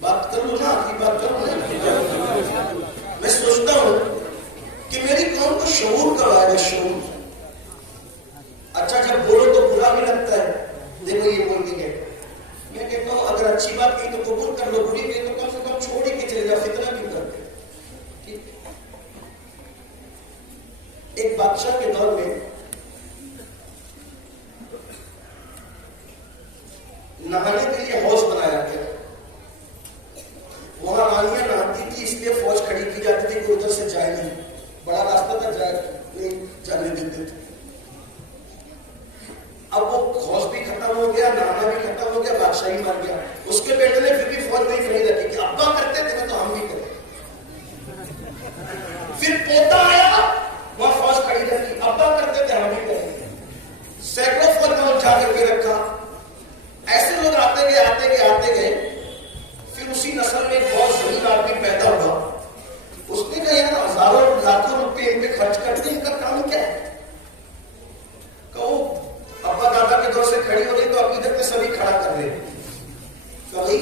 بات کروں نا، آپ کی بات کروں نا، کب آئے گا شروع؟ اچھا جب بولو تو برا بھی لگتا ہے، دیکھو یہ بول کے گئے. میں کہتا ہوں اگر اچھی بات کی تو قبول کر لو، بری کی تو کم سے کم چھوڑ ہی کے چلے جاؤ، فتنہ کیوں کرتے. ٹھیک. ایک بادشاہ کے دور میں نہانے کے لیے حوض بنایا گیا. وہاں رانیاں نہاتی تھی، اس لیے فوج کھڑی کی جاتی تھی کہ ادھر سے جائے نہیں، بڑا راستہ تھا جائے نہیں جانے دیتے تھے. اب وہ حوض بھی ختم ہو گیا، نہانا بھی ختم ہو گیا، بادشاہی مر گیا. اس کے بیٹے نے پھر بھی فوج نہیں کھڑی رکھی کہ ابا کرتے تھے تو ہم بھی کریں. پھر پوتا آیا، وہاں فوج کھڑی رکھی، ابا کرتے تھے ہم بھی کریں. سینکڑوں فوج میں جا کر کے رکھا. ایسے لوگ آتے گئے. پھر اسی نسل میں ایک بہت ضرور آدمی پیدا ہوا. اس نے کہا یار ہزاروں لاکھوں روپے ان پہ خرچ کرتے، ان کا کام کیا ہے؟ کہو ابا دادا کے دور سے کھڑی ہو رہی تو عقیدت میں سبھی کھڑا کر رہے. کہ بھائی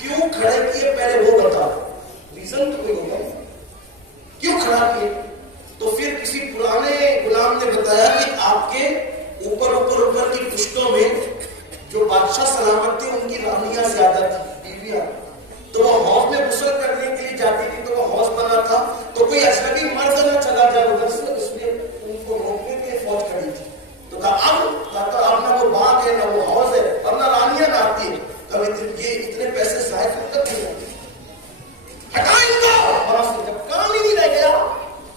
کیوں کھڑے کیے پہلے وہ بتا، ریزن تو کوئی ہوگا کیوں کھڑا کیے. تو پھر کسی پرانے غلام نے بتایا کہ آپ کے اوپر کی پشتوں میں جو بادشاہ سلامت تھے ان کی رانیاں زیادہ تھی، بیویاں. تو وہ حوض میں غسل کرنے کے لیے جاتی تھی، تو وہ حوض بنا تھا تو کوئی اجنبی مرد نہ چلا جائے ادھر سے، اس لیے ان کو روکنے کے لیے فوج کھڑی تھی. تو کہا اب نہ وہ باغ ہے نہ وہ حوض ہے اور نہ رانیاں نہ آتی ہے. کبھی یہ اتنے پیسے ضائع کر کے ہٹا ان کو وہاں سے. جب کام ہی نہیں رہ گیا،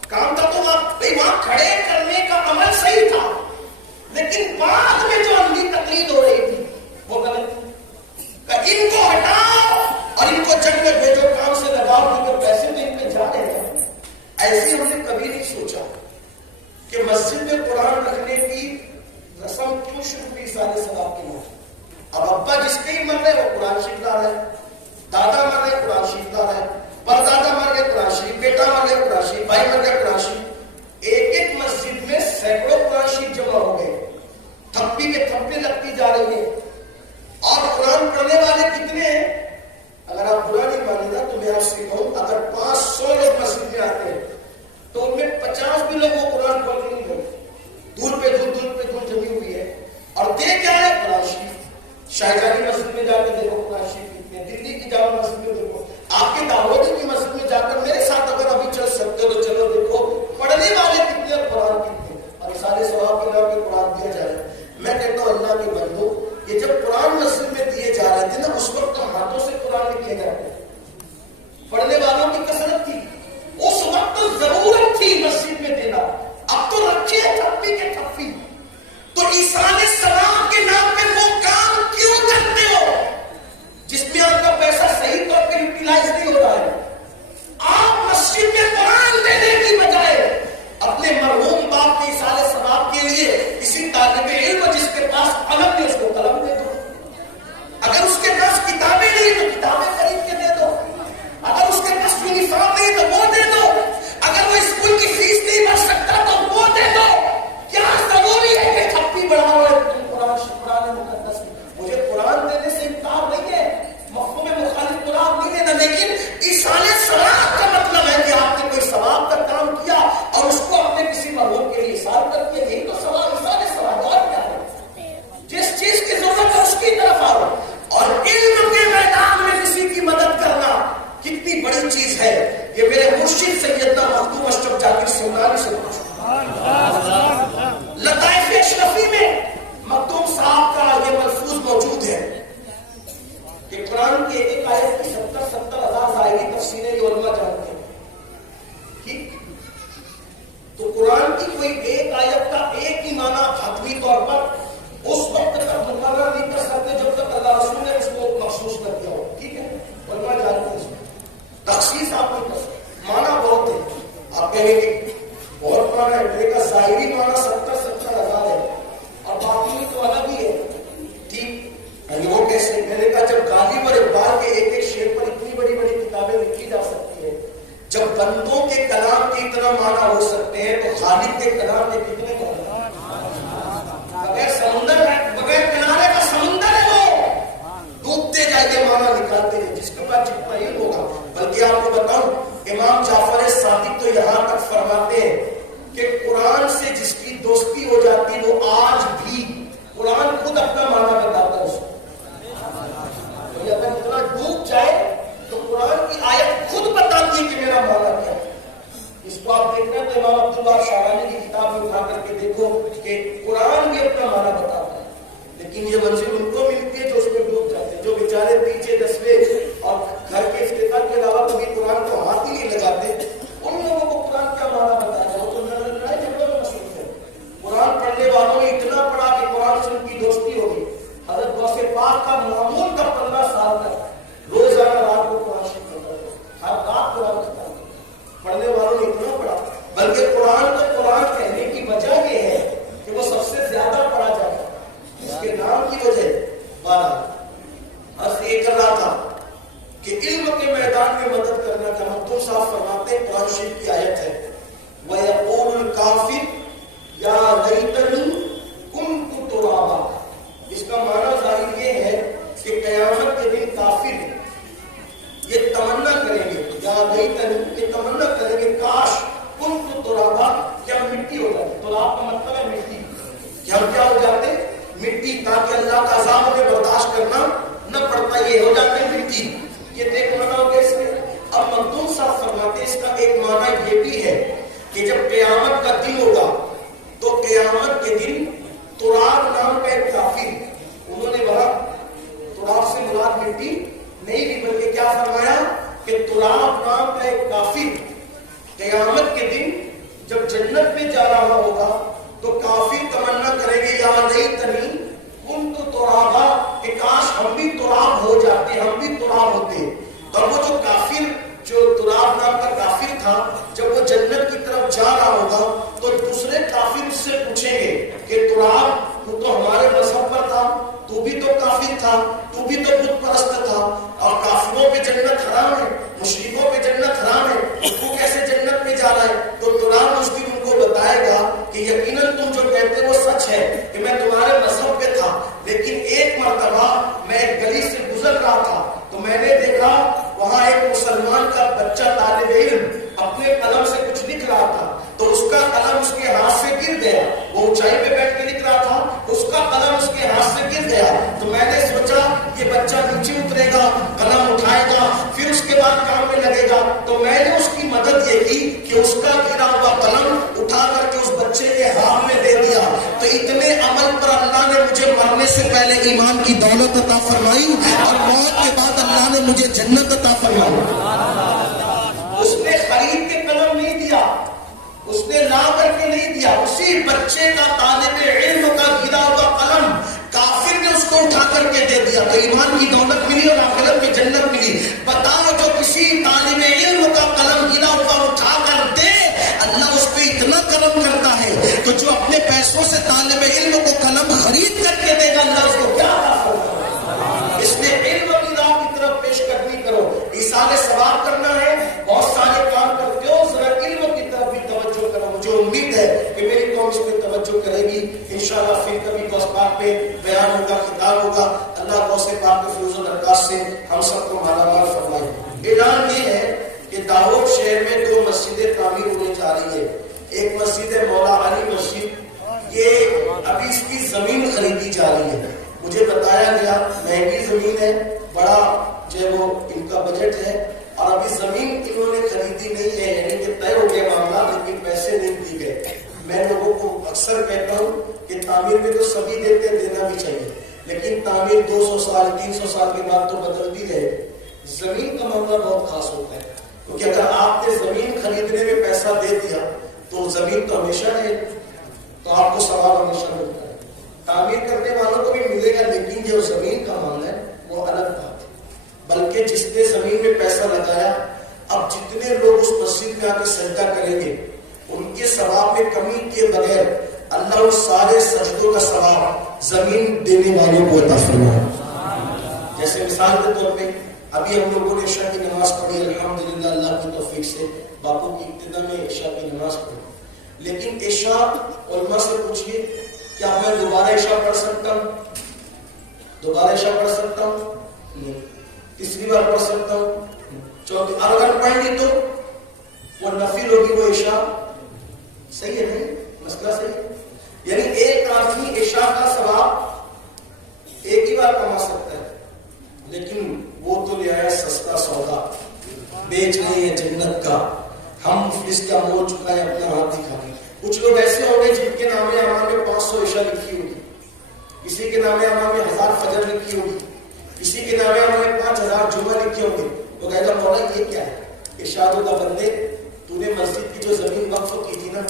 کام تھا تو وہاں کھڑے کرنے کا عمل صحیح تھا، لیکن بعد میں جو اندھی تقلید ہو رہی تھی وہ غلط تھی. ان کو ہٹاؤ اور ان کو جنگ میں بھیجو، کام سے لگاؤ، کیونکہ پیسے تو ان پہ جا رہے ہیں. ایسے ہم نے کبھی نہیں سوچا کہ مسجد میں قرآن رکھنے کی رسم کیوں شروع کی سارے ثواب کے موت. اب ابا جس کے ہی مر رہے وہ قرآن شریف لا رہے، دادا مر رہے قرآن شریف لا رہے، پردادا مر گئے قرآن شریف، بیٹا مر گیا قرآن شریف، بھائی مر گیا قرآن شریف. ایک مسجد میں سینکڑوں قرآن شریف جمع ہو گئے، تھپی کے تھپے لگتی جا رہی ہیں. اور قرآن پڑھنے والے کتنے ہیں؟ اگر آپ برا نہیں مانیں گا تو میں آپ سے کہوں اگر 500 لوگ مسجد میں آتے ہیں تو ان میں 50 بھی لوگ وہ قرآن پڑھ کے نہیں گئے. دور پہ دور جمی ہوئی ہے. اور دے کیا ہے؟ قرآن شریف. شاہجہانی مسجد میں جا کے دیکھو قرآن شریف کتنے، دلی کی جامع مسجد میں دیکھو، آپ کے داودی کی مسجد میں جا کر میرے ساتھ اگر ابھی چل سکتے ہو تو چلو دیکھو پڑھنے والے کتنے اور قرآن کتنے. اور سارے ثواب کے نام پہ قرآن دیا جائے. میں کہتا ہوں اللہ کے بندو، یہ جب قرآن مسجد میں دیے جا رہے تھے نا اس وقت تو ہاتھوں سے قرآن لکھے جاتے، پڑھنے والوں کی کثرت تھی. اس وقت تو ضرورت تھی مسجد میں دینا. اب تو رکھے تھپی کے تھپی. تو عیسیٰ علیہ السلام کے نام پہ وہ کام کیوں کرتے ہو جس میں آپ کا پیسہ صحیح طور پہ یوٹیلائز نہیں ہو رہا ہے؟ آپ مسجد میں قرآن دینے کی بجائے اپنے مرحوم باپ کے اصالے ثواب کے لیے کسی طالب علم جس کے پاس قلم نہیں اس کو قلم دے دو. اگر اس کے پاس کتابیں نہیں تو کتابیں خرید کے دے دو. اگر اس کے پاس یونیفارم نہیں تو وہ دے دو. اگر وہ اسکول کی فیس نہیں بھر سکتا تو وہ دے دو. کیا ضروری ہے کہ تھپی بڑھا ہوا ہے قرآن مقدس میں؟ مجھے قرآن دینے سے انکار نہیں ہے، مفہوم مخالف قرآن نہیں دینا، لیکن ایصال ثواب کا مطلب ہے کہ آپ نے کوئی ثواب کا کام کیا اور اس کو اپنے کسی مرحوم کے لیے ایصال کر کے، یہی تو ثواب ایصال ثواب. اور کیا ہے؟ جس چیز کی ضرورت ہے اس کی طرف آؤ. اور علم کے میدان میں کسی کی مدد کرنا کتنی بڑی چیز ہے. یہ میرے مرشد سیدنا مخدوم اشرف جاکر سمنانی سے پوچھو. لطائف اشرفی میں مخدوم صاحب کا یہ ملفوظ موجود ہے کہ قرآن کی ایک آیت کی 70,000 ظاہری تفسیریں یہ علماء جانتے ہیں. ٹھیک؟ تو قرآن کی کوئی ایک آیت کا ایک ہی معنی حتمی طور پر اس وقت تک مقرر نہیں کر سکتے جب تک اللہ رسول نے اس کو مخصوص کر دیا ہو. ٹھیک ہے؟ علماء جانتے ہیں تخصیص آپ نہیں کر سکتے. معنی بہت ہے. آپ کہیں گے بہت معنی ہے، میرے کا ظاہری معنی 70,000 ہے اور باقی تو الگ ہی ہے. ٹھیک؟ وہ کیسے؟ میں نے کہا جب غالب اور اقبال کے ایک ایک شعر پر اتنی بڑی بڑی کتابیں لکھی جا سکتی ہے، جب بندوں کے کلام کے اتنا معنی ہو سکتے ہیں تو خالق کے کلام کے کتنے معنی؟ بغیر سمندر ہے، بغیر کنارے کا سمندر ہے، وہ ڈوبتے جائیے معنی نکالتے ہیں جس کے بعد جتنا علم ہوگا. بلکہ آپ کو بتاؤں امام جعفر صادق تو یہاں تک فرماتے ہیں کہ قرآن سے جس کی دوستی ہو جاتی وہ آج بھی قرآن خود اپنا معنی بتاتا ہے اس کو. اگر اتنا ڈوب جائے تو قرآن کی آیت خود بتاتی ہے کہ میرا معنی کیا ہے. اس کو آپ دیکھنا تو امام عبداللہ شاہرانی کی کتاب میں اٹھا کر کے دیکھو کہ قرآن بھی اپنا معنی بتاتا ہے. لیکن یہ منزل ان کو ملتی ہے جو اس میں ڈوب جاتے ہیں, جو بیچارے پیچھے دسویں اور گھر کے افتتاح کے علاوہ کبھی قرآن کو ہاتھ ہی نہیں لگاتے. ان لوگوں کو قرآن کیا معنی بتایا ہے, وہ تو نظر نہ جھگڑوں میں مصروف ہے. قرآن پڑھنے والوں نے اتنا پڑھا کہ قرآن سے ان کی دوستی ہو گئی. حضرت غوث پاک کا معمول کا 15 سال تک روزانہ رات کو قرآن شریف پڑھتا تھا, ہر رات قرآن پڑھتا تھا. پڑھنے والوں نے اتنا پڑھا, بلکہ قرآن کو قرآن کہنے کی وجہ یہ ہے کہ وہ سب سے زیادہ پڑھا جاتا ہے. اس کے نام کی وجہ 12 عرض یہ کر رہا تھا کہ علم کے میدان میں مدد کرنا کا مکتوب صاحب فرماتے ہیں. قرآن شریف کی آیت ہے وَيَقُولُ الْكَافِرُ يَا لَيْتَنِي كُنتُ تُرَابًا. اس کا معنی ظاہر یہ ہے کہ قیامت کے دن کافر یہ تمنا کریں گے, یا لیتنی, یہ تمنا کریں گے کاش کنت ترابا, کہ ہم مٹی ہو جاتے. تراب کا مطلب ہے مٹی, کہ ہم کیا ہو جاتے مٹی, تاکہ اللہ کا عذاب ہمیں برداشت کرنا نہ پڑتا. یہ ہو جاتے مٹی. یہ ایک معنی ہو گیا اس میں. اب مخدوم صاحب فرماتے اس کا ایک معنی یہ بھی ہے کہ جب قیامت کا دن ہوگا تو قیامت کے دن تراب نام کا ایک کافر, انہوں نے بڑا تراب سے مراد مٹی نہیں بھی, بلکہ کیا فرمایا کہ تراب نام کا ایک کافر قیامت کے دن جب جنت میں جا رہا ہوگا تو کافر تمنا کریں گے یا لیتنی کنت ترابا, کہ کاش ہم بھی تراب ہو جاتے, ہم بھی تراب ہوتے. اور وہ جو کافر, جو تراب نام کا کافر تھا, جب وہ جنت کی طرف جا رہا ہوگا تو دوسرے کافر اس سے پوچھیں گے کہ تراب تو ہمارے مذہب پر تھا, تو بھی تو کافر تھا, تو بھی تو بت پرست تھا, اور کافروں پہ جنت حرام ہے, مشرکوں پہ جنت حرام ہے, تو کیسے جنت میں جا رہا ہے. تو تراب اس دن ان کو بتائے گا کہ یقیناً تم جو کہتے وہ سچ ہے کہ میں تمہارے مذہب پہ تھا, لیکن ایک مرتبہ میں ایک گلی سے گزر رہا تھا تو میں نے دیکھا وہاں ایک مسلمان کا بچہ طالب علم اپنے قلم سے کچھ لکھ رہا تھا, تو اس کا قلم اس کے ہاتھ سے گر گیا. وہ اونچائی پہ بیٹھ کے لکھ رہا تھا, اس کا قلم اس کے ہاتھ سے گر گیا. تو میں نے سوچا یہ بچہ نیچے اترے گا, قلم اٹھائے گا, پھر اس کے بعد کام میں لگے گا. تو میں نے اس کی مدد یہ کی کہ اس کا گرا ہوا قلم اٹھا کر کے اس بچے کے ہاتھ میں دے دیا. تو اتنے عمل پر اللہ نے مجھے مرنے سے پہلے ایمان کی دولت عطا فرمائی, اور موت کے بعد اللہ نے مجھے جنت عطا فرمائی. اس نے خرید کے قلم نہیں دیا, اس نے لا کر کے نہیں دیا, اسی بچے کا طالب علم کا گرا ہوا قلم کافر نے اس کو اٹھا کر کے دے دیا. تو ایمان کی دولت ملی اور آخرت میں جنت ملی. بتاؤ جو کسی طالب علم کا قلم گرا ہوا اٹھا کر دے, اللہ اس پہ اتنا کرم کرتا ہے. تو جو اپنے پیسوں سے طالب علم کو قلم خرید کر کے دے گا, اللہ اس کو کیا عطا کرتا ہے. اس نے علم کی راہ کی طرف پیش قدمی کرو, ایصال ثواب کرنا ہے, بہت سارے کام کرتے ہو, ذرا علم کی طرف بھی توجہ کرو. مجھے امید ہے کہ میری قوم اس پہ توجہ کرے گی. انشاءاللہ پھر کبھی غوث پاک پہ بیان ہوگا, خطاب ہوگا. اللہ غوث پاک کے فیض و برکات سے ہم سب کو مالا مال فرمائے. اعلان یہ ہے کہ داؤد شہر میں 2 مسجدیں تعمیر ہونے جا رہی ہے. ایک مسجد ہے مولا علی مسجد, یہ ابھی اس کی زمین خریدی جا رہی ہے. مجھے بتایا گیا مہنگی زمین ہے, بڑا جو ہے وہ ان کا بجٹ ہے, اور ابھی زمین انہوں نے خریدی نہیں ہے, یعنی کہ طے ہو گیا معاملہ, لیکن پیسے نہیں دی گئے. میں لوگوں کو اکثر کہتا ہوں کہ تعمیر میں تو سبھی دیتے, دینا بھی چاہیے, لیکن تعمیر 200 سال 300 سال کے بعد تو بدلتی رہے. زمین کا معاملہ بہت خاص ہوتا ہے, کیونکہ اگر آپ نے زمین خریدنے میں پیسہ دے دیا تو زمین تو ہمیشہ ہے, تو آپ کو ثواب ہمیشہ ملتا ہے. تعمیر کرنے والوں کو بھی ملے گا, لیکن جو زمین کا معاملہ ہے وہ الگ بات ہے. بلکہ جس نے زمین میں پیسہ لگایا, اب جتنے لوگ اس مسجد میں آ کے سجدہ کریں گے ان کے ثواب میں کمی کے بغیر اللہ اس سارے سجدوں کا ثواب زمین دینے والوں کو عطا فرمائے. جیسے مثال کے طور پہ ابھی ہم لوگوں نے عشاء کی نماز پڑھی, الحمدللہ اللہ کی توفیق سے باپو کی ابتدا میں عشاء کی نماز پڑھی. لیکن عشاء علماء سے پوچھئے کیا میں دوبارہ عشاء پڑھ سکتا ہوں؟ دوبارہ عشاء پڑھ سکتا ہوں؟ نہیں. تیسری بار پڑھ سکتا ہوں؟ چوتھی. اگر پڑھ لی تو وہ نفل ہوگی, وہ عشاء صحیح ہے نہیں؟ مسئلہ صحیح ہے. یعنی ایک آدمی عشاء کا ثواب ایک ہی بار کما سکتا ہے، لیکن وہ تو لے آیا سستا سودا، بیچ رہے ہیں جنت کا. ہم مفلس کا مول چکائیں اپنا ہاتھ دکھا کے. کچھ لوگ ایسے ہوں گے جن کے نام اعمال میں 500 عشاء لکھی ہوگی، کسی کے نام اعمال میں 1000 فجر لکھی ہوگی، کسی کے نام اعمال میں 5000 جمعہ لکھے ہوں گے. وہ کہے گا مولا یہ کیا ہے؟ ارشاد کا بندے تو نے مسجد کی جو زمین وقف کی تھی نا،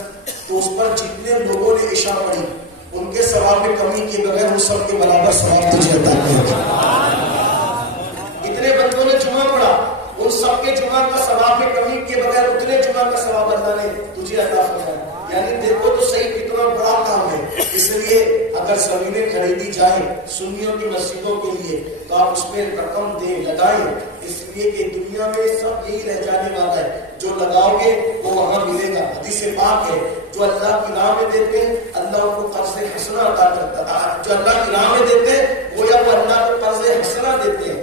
تو اس پر جتنے لوگوں نے عشاء پڑھی ان کے ثواب میں کمی کیے بغیر وہ سب کے برابر ثواب تجھے عطا کیا. اتنے بندوں نے جمعہ پڑھا، ان سب کے جمعہ کا ثواب میں کمی کیے بغیر اتنے جمعہ کا ثواب اللہ نے تجھے عطا فرمایا. یعنی دیکھو تو صحیح کتنا بڑا کام ہے. اس لیے اگر زمینیں خریدی جائیں سنیوں کی مسجدوں کے لیے تو آپ اس میں رقم دیں، لگائیں، اس لیے کہ دنیا میں سب یہی رہ جانے والا ہے. جو لگاؤ گے وہ وہاں ملے گا. حدیث پاک ہے جو اللہ کی راہ میں دیتے ہیں اللہ ان کو قرض حسنہ عطا کرتا ہے. جو اللہ کی راہ میں دیتے ہیں وہ یا وہ اللہ کو قرض حسنہ دیتے ہیں.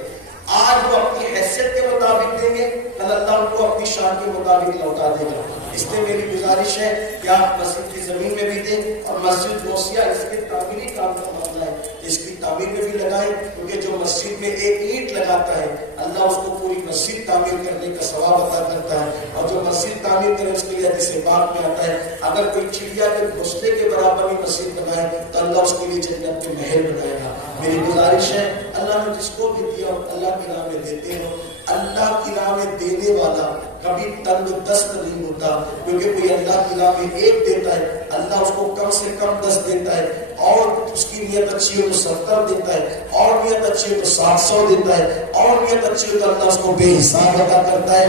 آج وہ اپنی حیثیت کے مطابق دیں گے، کل اللہ ان کو اپنی شان کے مطابق لوٹا دے گا. اس لیے میری گزارش ہے کہ آپ مسجد کی زمین میں بھی دیں، اور مسجد غوثیہ اس کے تعمیری کام کا معاملہ ہے، اس کی تعمیر میں بھی لگائیں. کیونکہ جو مسجد میں ایک اینٹ لگاتا ہے اللہ اس کو پوری مسجد تعمیر کرنے کا ثواب عطا کرتا ہے. اور جو مسجد تعمیر کرے اس کے لیے حدیث پاک میں آتا ہے اگر کوئی چڑیا کے گھونسلے کے برابر بھی مسجد بنائے تو اللہ اس کے لیے جنت میں محل بنائے گا. میری گزارش ہے اللہ نے جس کو بھی دیا اللہ کی راہ میں دیتے ہو. اللہ کی راہ میں دینے والا کبھی تنگ دست نہیں ہوتا، کیونکہ کوئی اللہ کی راہ میں ایک دیتا ہے اللہ اس کو کم سے کم 10 دیتا ہے، اور اس کی نیت اچھی ہو تو 70 دیتا ہے، اور نیت اچھی ہو تو 700 دیتا ہے، اور نیت اچھی ہو تو اللہ اس کو بے حساب عطا کرتا ہے،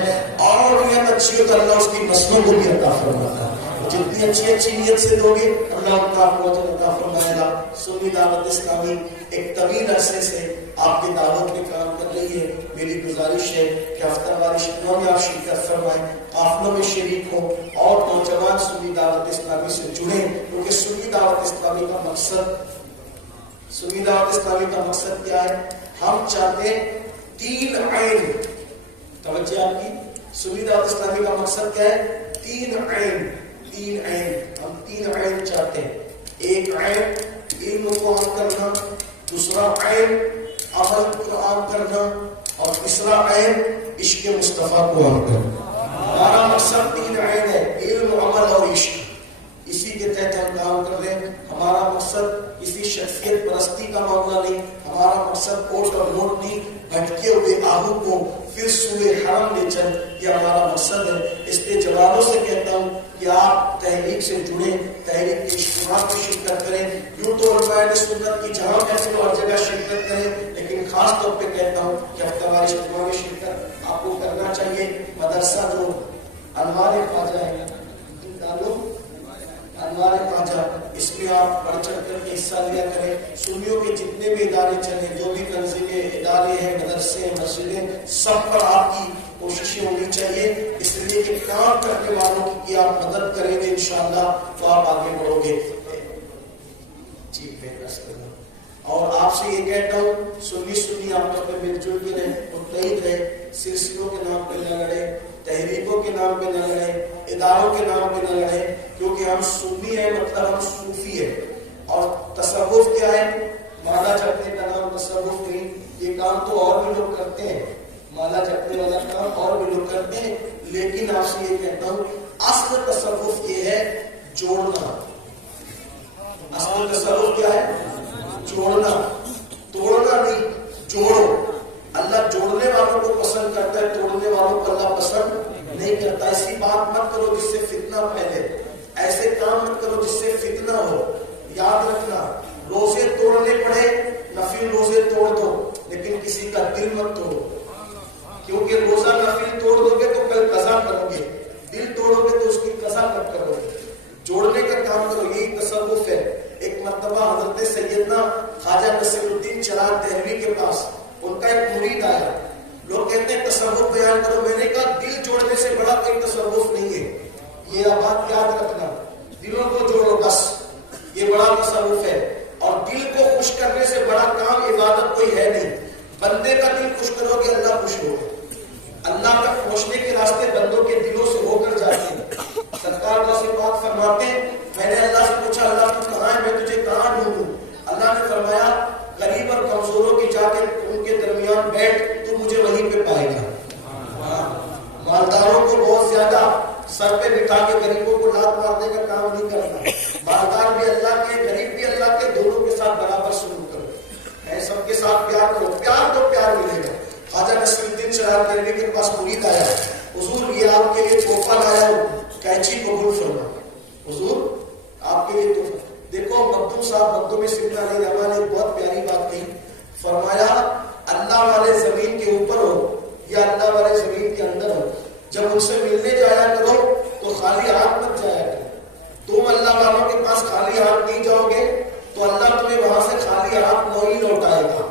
اور نیت اچھی ہو تو اللہ اس کی نسلوں کو بھی عطا فرماتا ہے. جتنی اچھی نیت سے دو گے اللہ ان کا آپ کو عطا فرمائے گا. سنی دعوت اسلامی ایک طویل عرصے سے آپ کی دعوت میں کام کر رہی ہے. میری گزارش ہے کہ ہفتہ واری شکلوں میں آپ شرکت فرمائیں، قافلوں میں شریک ہوں، اور نوجوان سنی دعوت اسلامی سے جڑیں. کیونکہ سنی دعوت اسلامی کا مقصد کیا ہے؟ ہم چاہتے ہیں 3 عین. توجہ آپ کی، سنی دعوت اسلامی کا مقصد کیا ہے؟ 3 عین. ہم 3 عین چاہتے ہیں. ایک عین علم کو عام کرنا، دوسرا عین عمل کو عام کرنا، اور تیسرا عین عشق مصطفیٰ کو عام کرنا. ہمارا مقصد 3 عین ہے، علم، عمل اور عشق. اسی کے تحت ہم کام کر رہے ہیں. ہمارا مقصد کسی شخصیت پرستی کا معاملہ نہیں، ہمارا مقصد کوٹ اور نوٹ نہیں، بھٹکے ہوئے آہو کو پھر سوئے حرم لے چل، یہ ہمارا مقصد ہے. اس لیے جوانوں سے کہتا ہوں کہ آپ تحریک سے جڑیں، تحریک کے اجتماع میں شرکت کریں. یوں تو علماء سنت کی جہاں کہتے ہو ہر جگہ شرکت کریں، لیکن خاص طور پہ کہتا ہوں کہ ہفتہ واری اجتماع میں شرکت آپ کو کرنا چاہیے. مدرسہ جو انوار خواجہ ہے، انوار خواجہ، اس میں آپ بڑھ چڑھ کر کے حصہ لیا کریں. سنیوں کے جتنے بھی ادارے چلیں، جو بھی تنظیمیں، ادارے ہیں، مدرسے ہیں، مسجدیں، سب پر آپ کی کوششیں ہونی چاہیے. اس لیے کہ کام کرنے والوں کی آپ مدد کریں گے انشاءاللہ تو آپ آگے بڑھو گے. جی اور آپ سے یہ کہتا ہوں سنی آپس میں مل جل کے رہیں، متحد رہیں، سلسلوں کے نام پہ نہ لڑیں، تحریکوں کے نام پہ نہ لڑیں، اداروں کے نام پہ نہ لڑیں. کیونکہ ہم سنی ہیں مطلب ہم صوفی ہیں. اور تصوف کیا ہے؟ مالا جپنے کا نام تصوف نہیں. یہ کام تو اور بھی لوگ کرتے ہیں، مالا جپنے والا کام اور بھی لوگ کرتے ہیں، لیکن آپ سے یہ کہتا ہوں اصل تصوف یہ ہے جوڑنا. اصل تصوف کیا ہے؟ جوڑنا، توڑنا نہیں، جوڑو. اللہ جوڑنے والوں کو پسند کرتا ہے، توڑنے والوں کو اللہ پسند نہیں کرتا. ایسی بات مت کرو جس سے فتنہ پھیلے، ایسے کام مت کرو جس سے فتنہ ہو. یاد رکھنا روزے توڑنے پڑے، نفل روزے توڑ دو، لیکن کسی کا دل مت توڑو. کیونکہ روزہ نفل توڑ دو گے تو کل قضا کرو گے، دل توڑو گے تو اس کی قضا کب کرو گے. جوڑنے کا کام کرو، یہی تصوف ہے. ایک مرتبہ حضرت سیدنا خواجہ نصیر الدین چراغ دہلوی کے پاس ان کا ایک مرید آیا. لوگ کہتے ہیں تصوف بیان کرو. میں نے کہا دل جوڑنے سے بڑا کوئی تصوف نہیں ہے. یہ بات یاد رکھنا، دلوں کو جوڑو بس، یہ بڑا تصوف ہے. اور دل کو خوش کرنے سے بڑا کام عبادت کوئی ہے نہیں. بندے کا دل خوش کرو گے اللہ خوش ہوگا. اللہ تک پہنچنے کے راستے بندوں کے دلوں سے ہو کر جاتے ہیں. سرکار دوسری بات فرماتے ہیں میں نے اللہ سے پوچھا اللہ تو کہاں ہے میں تجھے کہاں ڈھونڈوں؟ اللہ نے فرمایا غریب اور کمزوروں کی جا کے ان کے درمیان بیٹھ تو مجھے وہیں پہ پائے گا. مالداروں کو بہت زیادہ سر پہ بٹھا کے غریبوں کو لات مارنے کا کام نہیں کرنا. مالدار بھی اللہ کے غریب بھی اللہ کے دونوں کے ساتھ برابر سلوک کرو. سب کے ساتھ پیار کرو. پیار تو پیار ملے گا. خواجہ نصیر الدین شہاب دہلوی کے پاس مرید آیا حضور یہ آپ کے لیے تحفہ لایا ہوں کینچی قبول فرما. حضور آپ کے لیے تحفہ. دیکھو مخدوم صاحب مخدوم سیدنا علی رحمٰن نے بہت پیاری بات کہی. فرمایا اللہ والے زمین کے اوپر ہو یا اللہ والے زمین کے اندر ہو جب ان سے ملنے جایا کرو تو خالی ہاتھ مت جایا کرو. تم اللہ والوں کے پاس خالی ہاتھ نہیں جاؤ گے تو اللہ تمہیں وہاں سے خالی ہاتھ نہیں لوٹائے گا.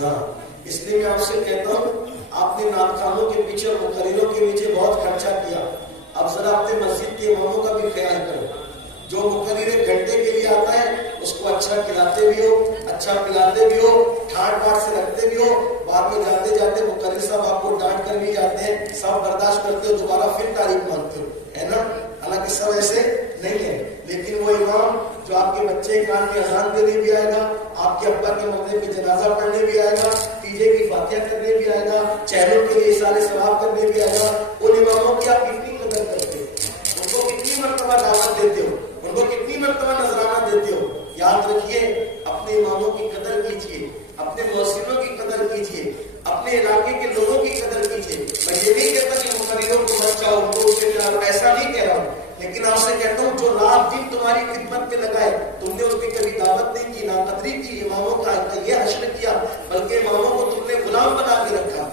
ہاں اس لیے میں آپ سے کہتا ہوں آپ نے نام خانوں کے پیچھے اور مقرروں کے پیچھے بہت خرچہ کیا. اب ذرا اپنے مسجد کے اماموں کا بھی خیال کرو. جو مقرر ایک گھنٹے کے لیے آتا ہے اس کو اچھا کھلاتے بھی ہو اچھا پلاتے بھی ہو ٹھاٹ باٹ سے رکھتے بھی ہو. بعد میں جاتے جاتے مقرر صاحب آپ کو ڈانٹ کر بھی جاتے ہیں سب برداشت کرتے ہو دوبارہ پھر تعریف مانتے ہو ہے نا. حالانکہ سب ایسے نہیں ہے لیکن وہ امام جو آپ کے بچے کان میں اذان دینے بھی آئے گا آپ کے ابا کے مرنے پہ جنازہ پڑھنے بھی آئے گا تیجے کی فاتحہ کرنے بھی آئے گا چہروں کے لیے اشارے ثواب کرنے بھی آئے گا. ان اماموں کی آپ کتنی قدر کرتے ہو ان کو کتنی مرتبہ دعوت دیتے ہو ان کو کتنی مرتبہ نذرانہ دیتے ہو. یاد رکھیے اپنے اماموں کی قدر کیجیے اپنے مؤذنوں کی قدر کیجیے اپنے علاقے کے لوگوں کی قدر کیجیے. میں یہ نہیں کہتا کہ مقرروں کو مت جاؤ ان کو ایسا نہیں کہہ رہا ہوں لیکن آپ سے کہتا ہوں جو رات دن تمہاری خدمت پہ لگائے تم نے اس کی کبھی دعوت نہیں کی نہ قدری کی اماموں کا یہ حشر کیا بلکہ اماموں کو تم نے غلام بنا کے رکھا.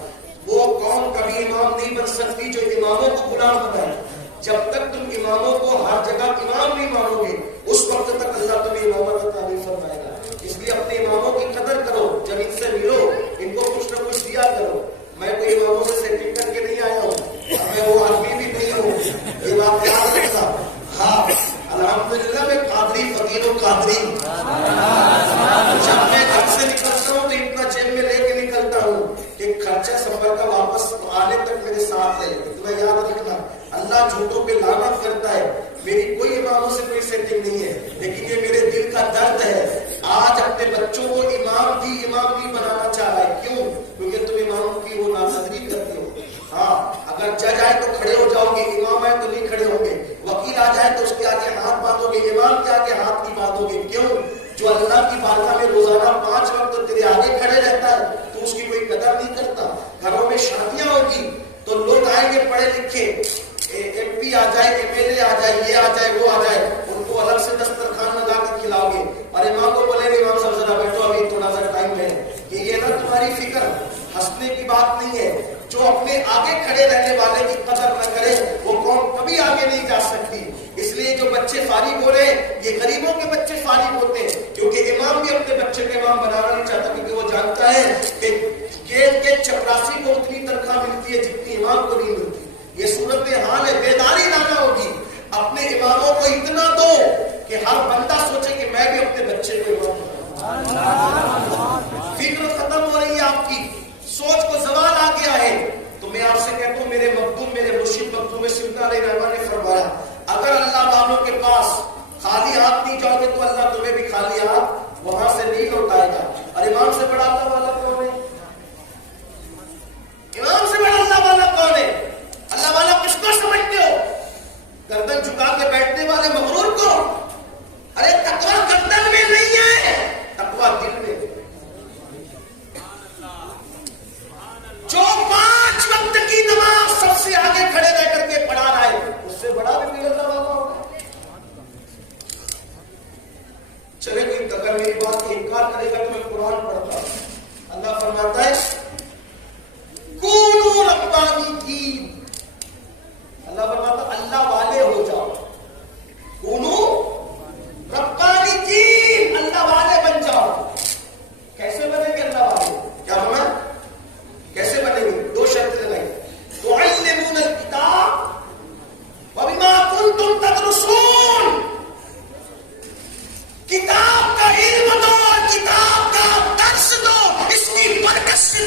وہ قوم کبھی امام نہیں بن سکتی جو اماموں کو غلام بنائے. جب تک تم اماموں کو ہر جگہ امام نہیں مانو گے اس وقت تک اللہ تمہیں امامت عطا نہیں فرمائے گا. اس لیے اپنے اماموں کی قدر کرو جب ان سے ملو ان کو کچھ نہ کچھ دیا کرو. میں کوئی اماموں سے سیٹنگ کر کے نہیں آیا ہوں میں وہ آدمی بھی نہیں ہوں یہ بات یاد رکھنا. ہاں الحمدللہ میں قادری فقیر و قادری جب میں گھر سے نکلتا ہوں تو اتنا جیب میں لے کے نکلتا ہوں کہ خرچہ سفر کا واپس آنے تک میرے ساتھ ہے. اتنا یاد رکھنا. اللہ جھوٹوں پہ لعنت کرتا ہے. میری کوئی اماموں سے کوئی سیٹنگ نہیں ہے لیکن یہ میرے دل کا درد ہے. آج اپنے بچوں کو امام بھی بنانا چاہ رہا ہے. کیوں؟ کیونکہ تم اماموں کی وہ ناقدری کرتے ہو. ہاں اگر جج آئے تو کھڑے ہو جاؤ گے امام آئے تو نہیں کھڑے ہوں گے. وکیل آ جائے تو اس کے آگے ہاتھ باندھو گے امام کے آگے ہاتھ نہیں باندھو گے. کیوں؟ جو اللہ کی بارگاہ میں روزانہ 5 وقت تیرے آگے کھڑے رہتا ہے تو اس کی کوئی قدر نہیں کرتا. گھروں میں شادیاں ہوگی تو لوگ آئیں گے پڑھے لکھے ایم پی آ جائے ایم ایل اے آ جائے یہ آ جائے وہ آ جائے ان کو الگ سے دسترخوان لگا کے کھلاؤ گے اور امام کو بولے گے امام صاحب ذرا بیٹھو ابھی تھوڑا سا ٹائم ہے. یہ نا تمہاری فکر ہنسنے کی بات نہیں ہے. جو اپنے آگے کھڑے رہنے والے کی قدر نہ کرے وہ قوم کبھی آگے نہیں جا سکتی. اس لیے جو بچے فارغ ہو رہے یہ غریبوں کے بچے فارغ ہوتے ہیں کیونکہ امام بھی اپنے بچے کو امام بنانا نہیں چاہتا کیونکہ وہ جانتا ہے کہ چپراسی کو اتنی تنخواہ ملتی ہے جتنی امام کو نہیں ملتی. یہ صورت حال ہے. بیداری لانا ہوگی. اپنے اماموں کو اتنا دو کہ ہر بندہ سوچے کہ میں بھی اپنے بچے کو امام بناؤں. فکر ختم ہو رہی ہے آپ کی سوچ کو زوال آ گیا ہے. تو میں آپ سے کہتا ہوں میرے مخدوم میرے مرشد مخدوم سیدنا علیہ رحمٰن نے فرمایا اگر اللہ والوں کے پاس خالی ہاتھ نہیں جاؤ گے تو اللہ تمہیں بھی خالی ہاتھ وہاں سے نہیں لوٹائے گا. اور امام سے بڑا اللہ والا کون ہے؟ امام سے بڑا اللہ والا کون ہے؟ اللہ والا کس کو سمجھتے ہو؟ گردن جھکا کے بیٹھنے والے مغرور کو. ارے تقویٰ گردن میں نہیں ہے تقویٰ دل میں. جو 5 وقت کی نماز سب سے آگے کھڑے رہ کر کے پڑھا رہا ہے اس سے بڑا بھی کوئی اللہ والا ہوگا. چلے کوئی اگر میری بات کی انکار کرے گا تو میں قرآن پڑھتا ہوں. اللہ فرماتا ہے کونوا ربانیین. اللہ فرماتا اللہ والے ہو جاؤ. کونوا ربانیین اللہ والے بن جاؤ. کیسے بنیں گے اللہ والے؟ کیا بنا کیسے بنیں گے؟ 2 شرط لگائی. تعلمون الکتاب وبما کنتم تدرسون. کتاب کا علم دو کتاب کا درس دو اس کی برکت سے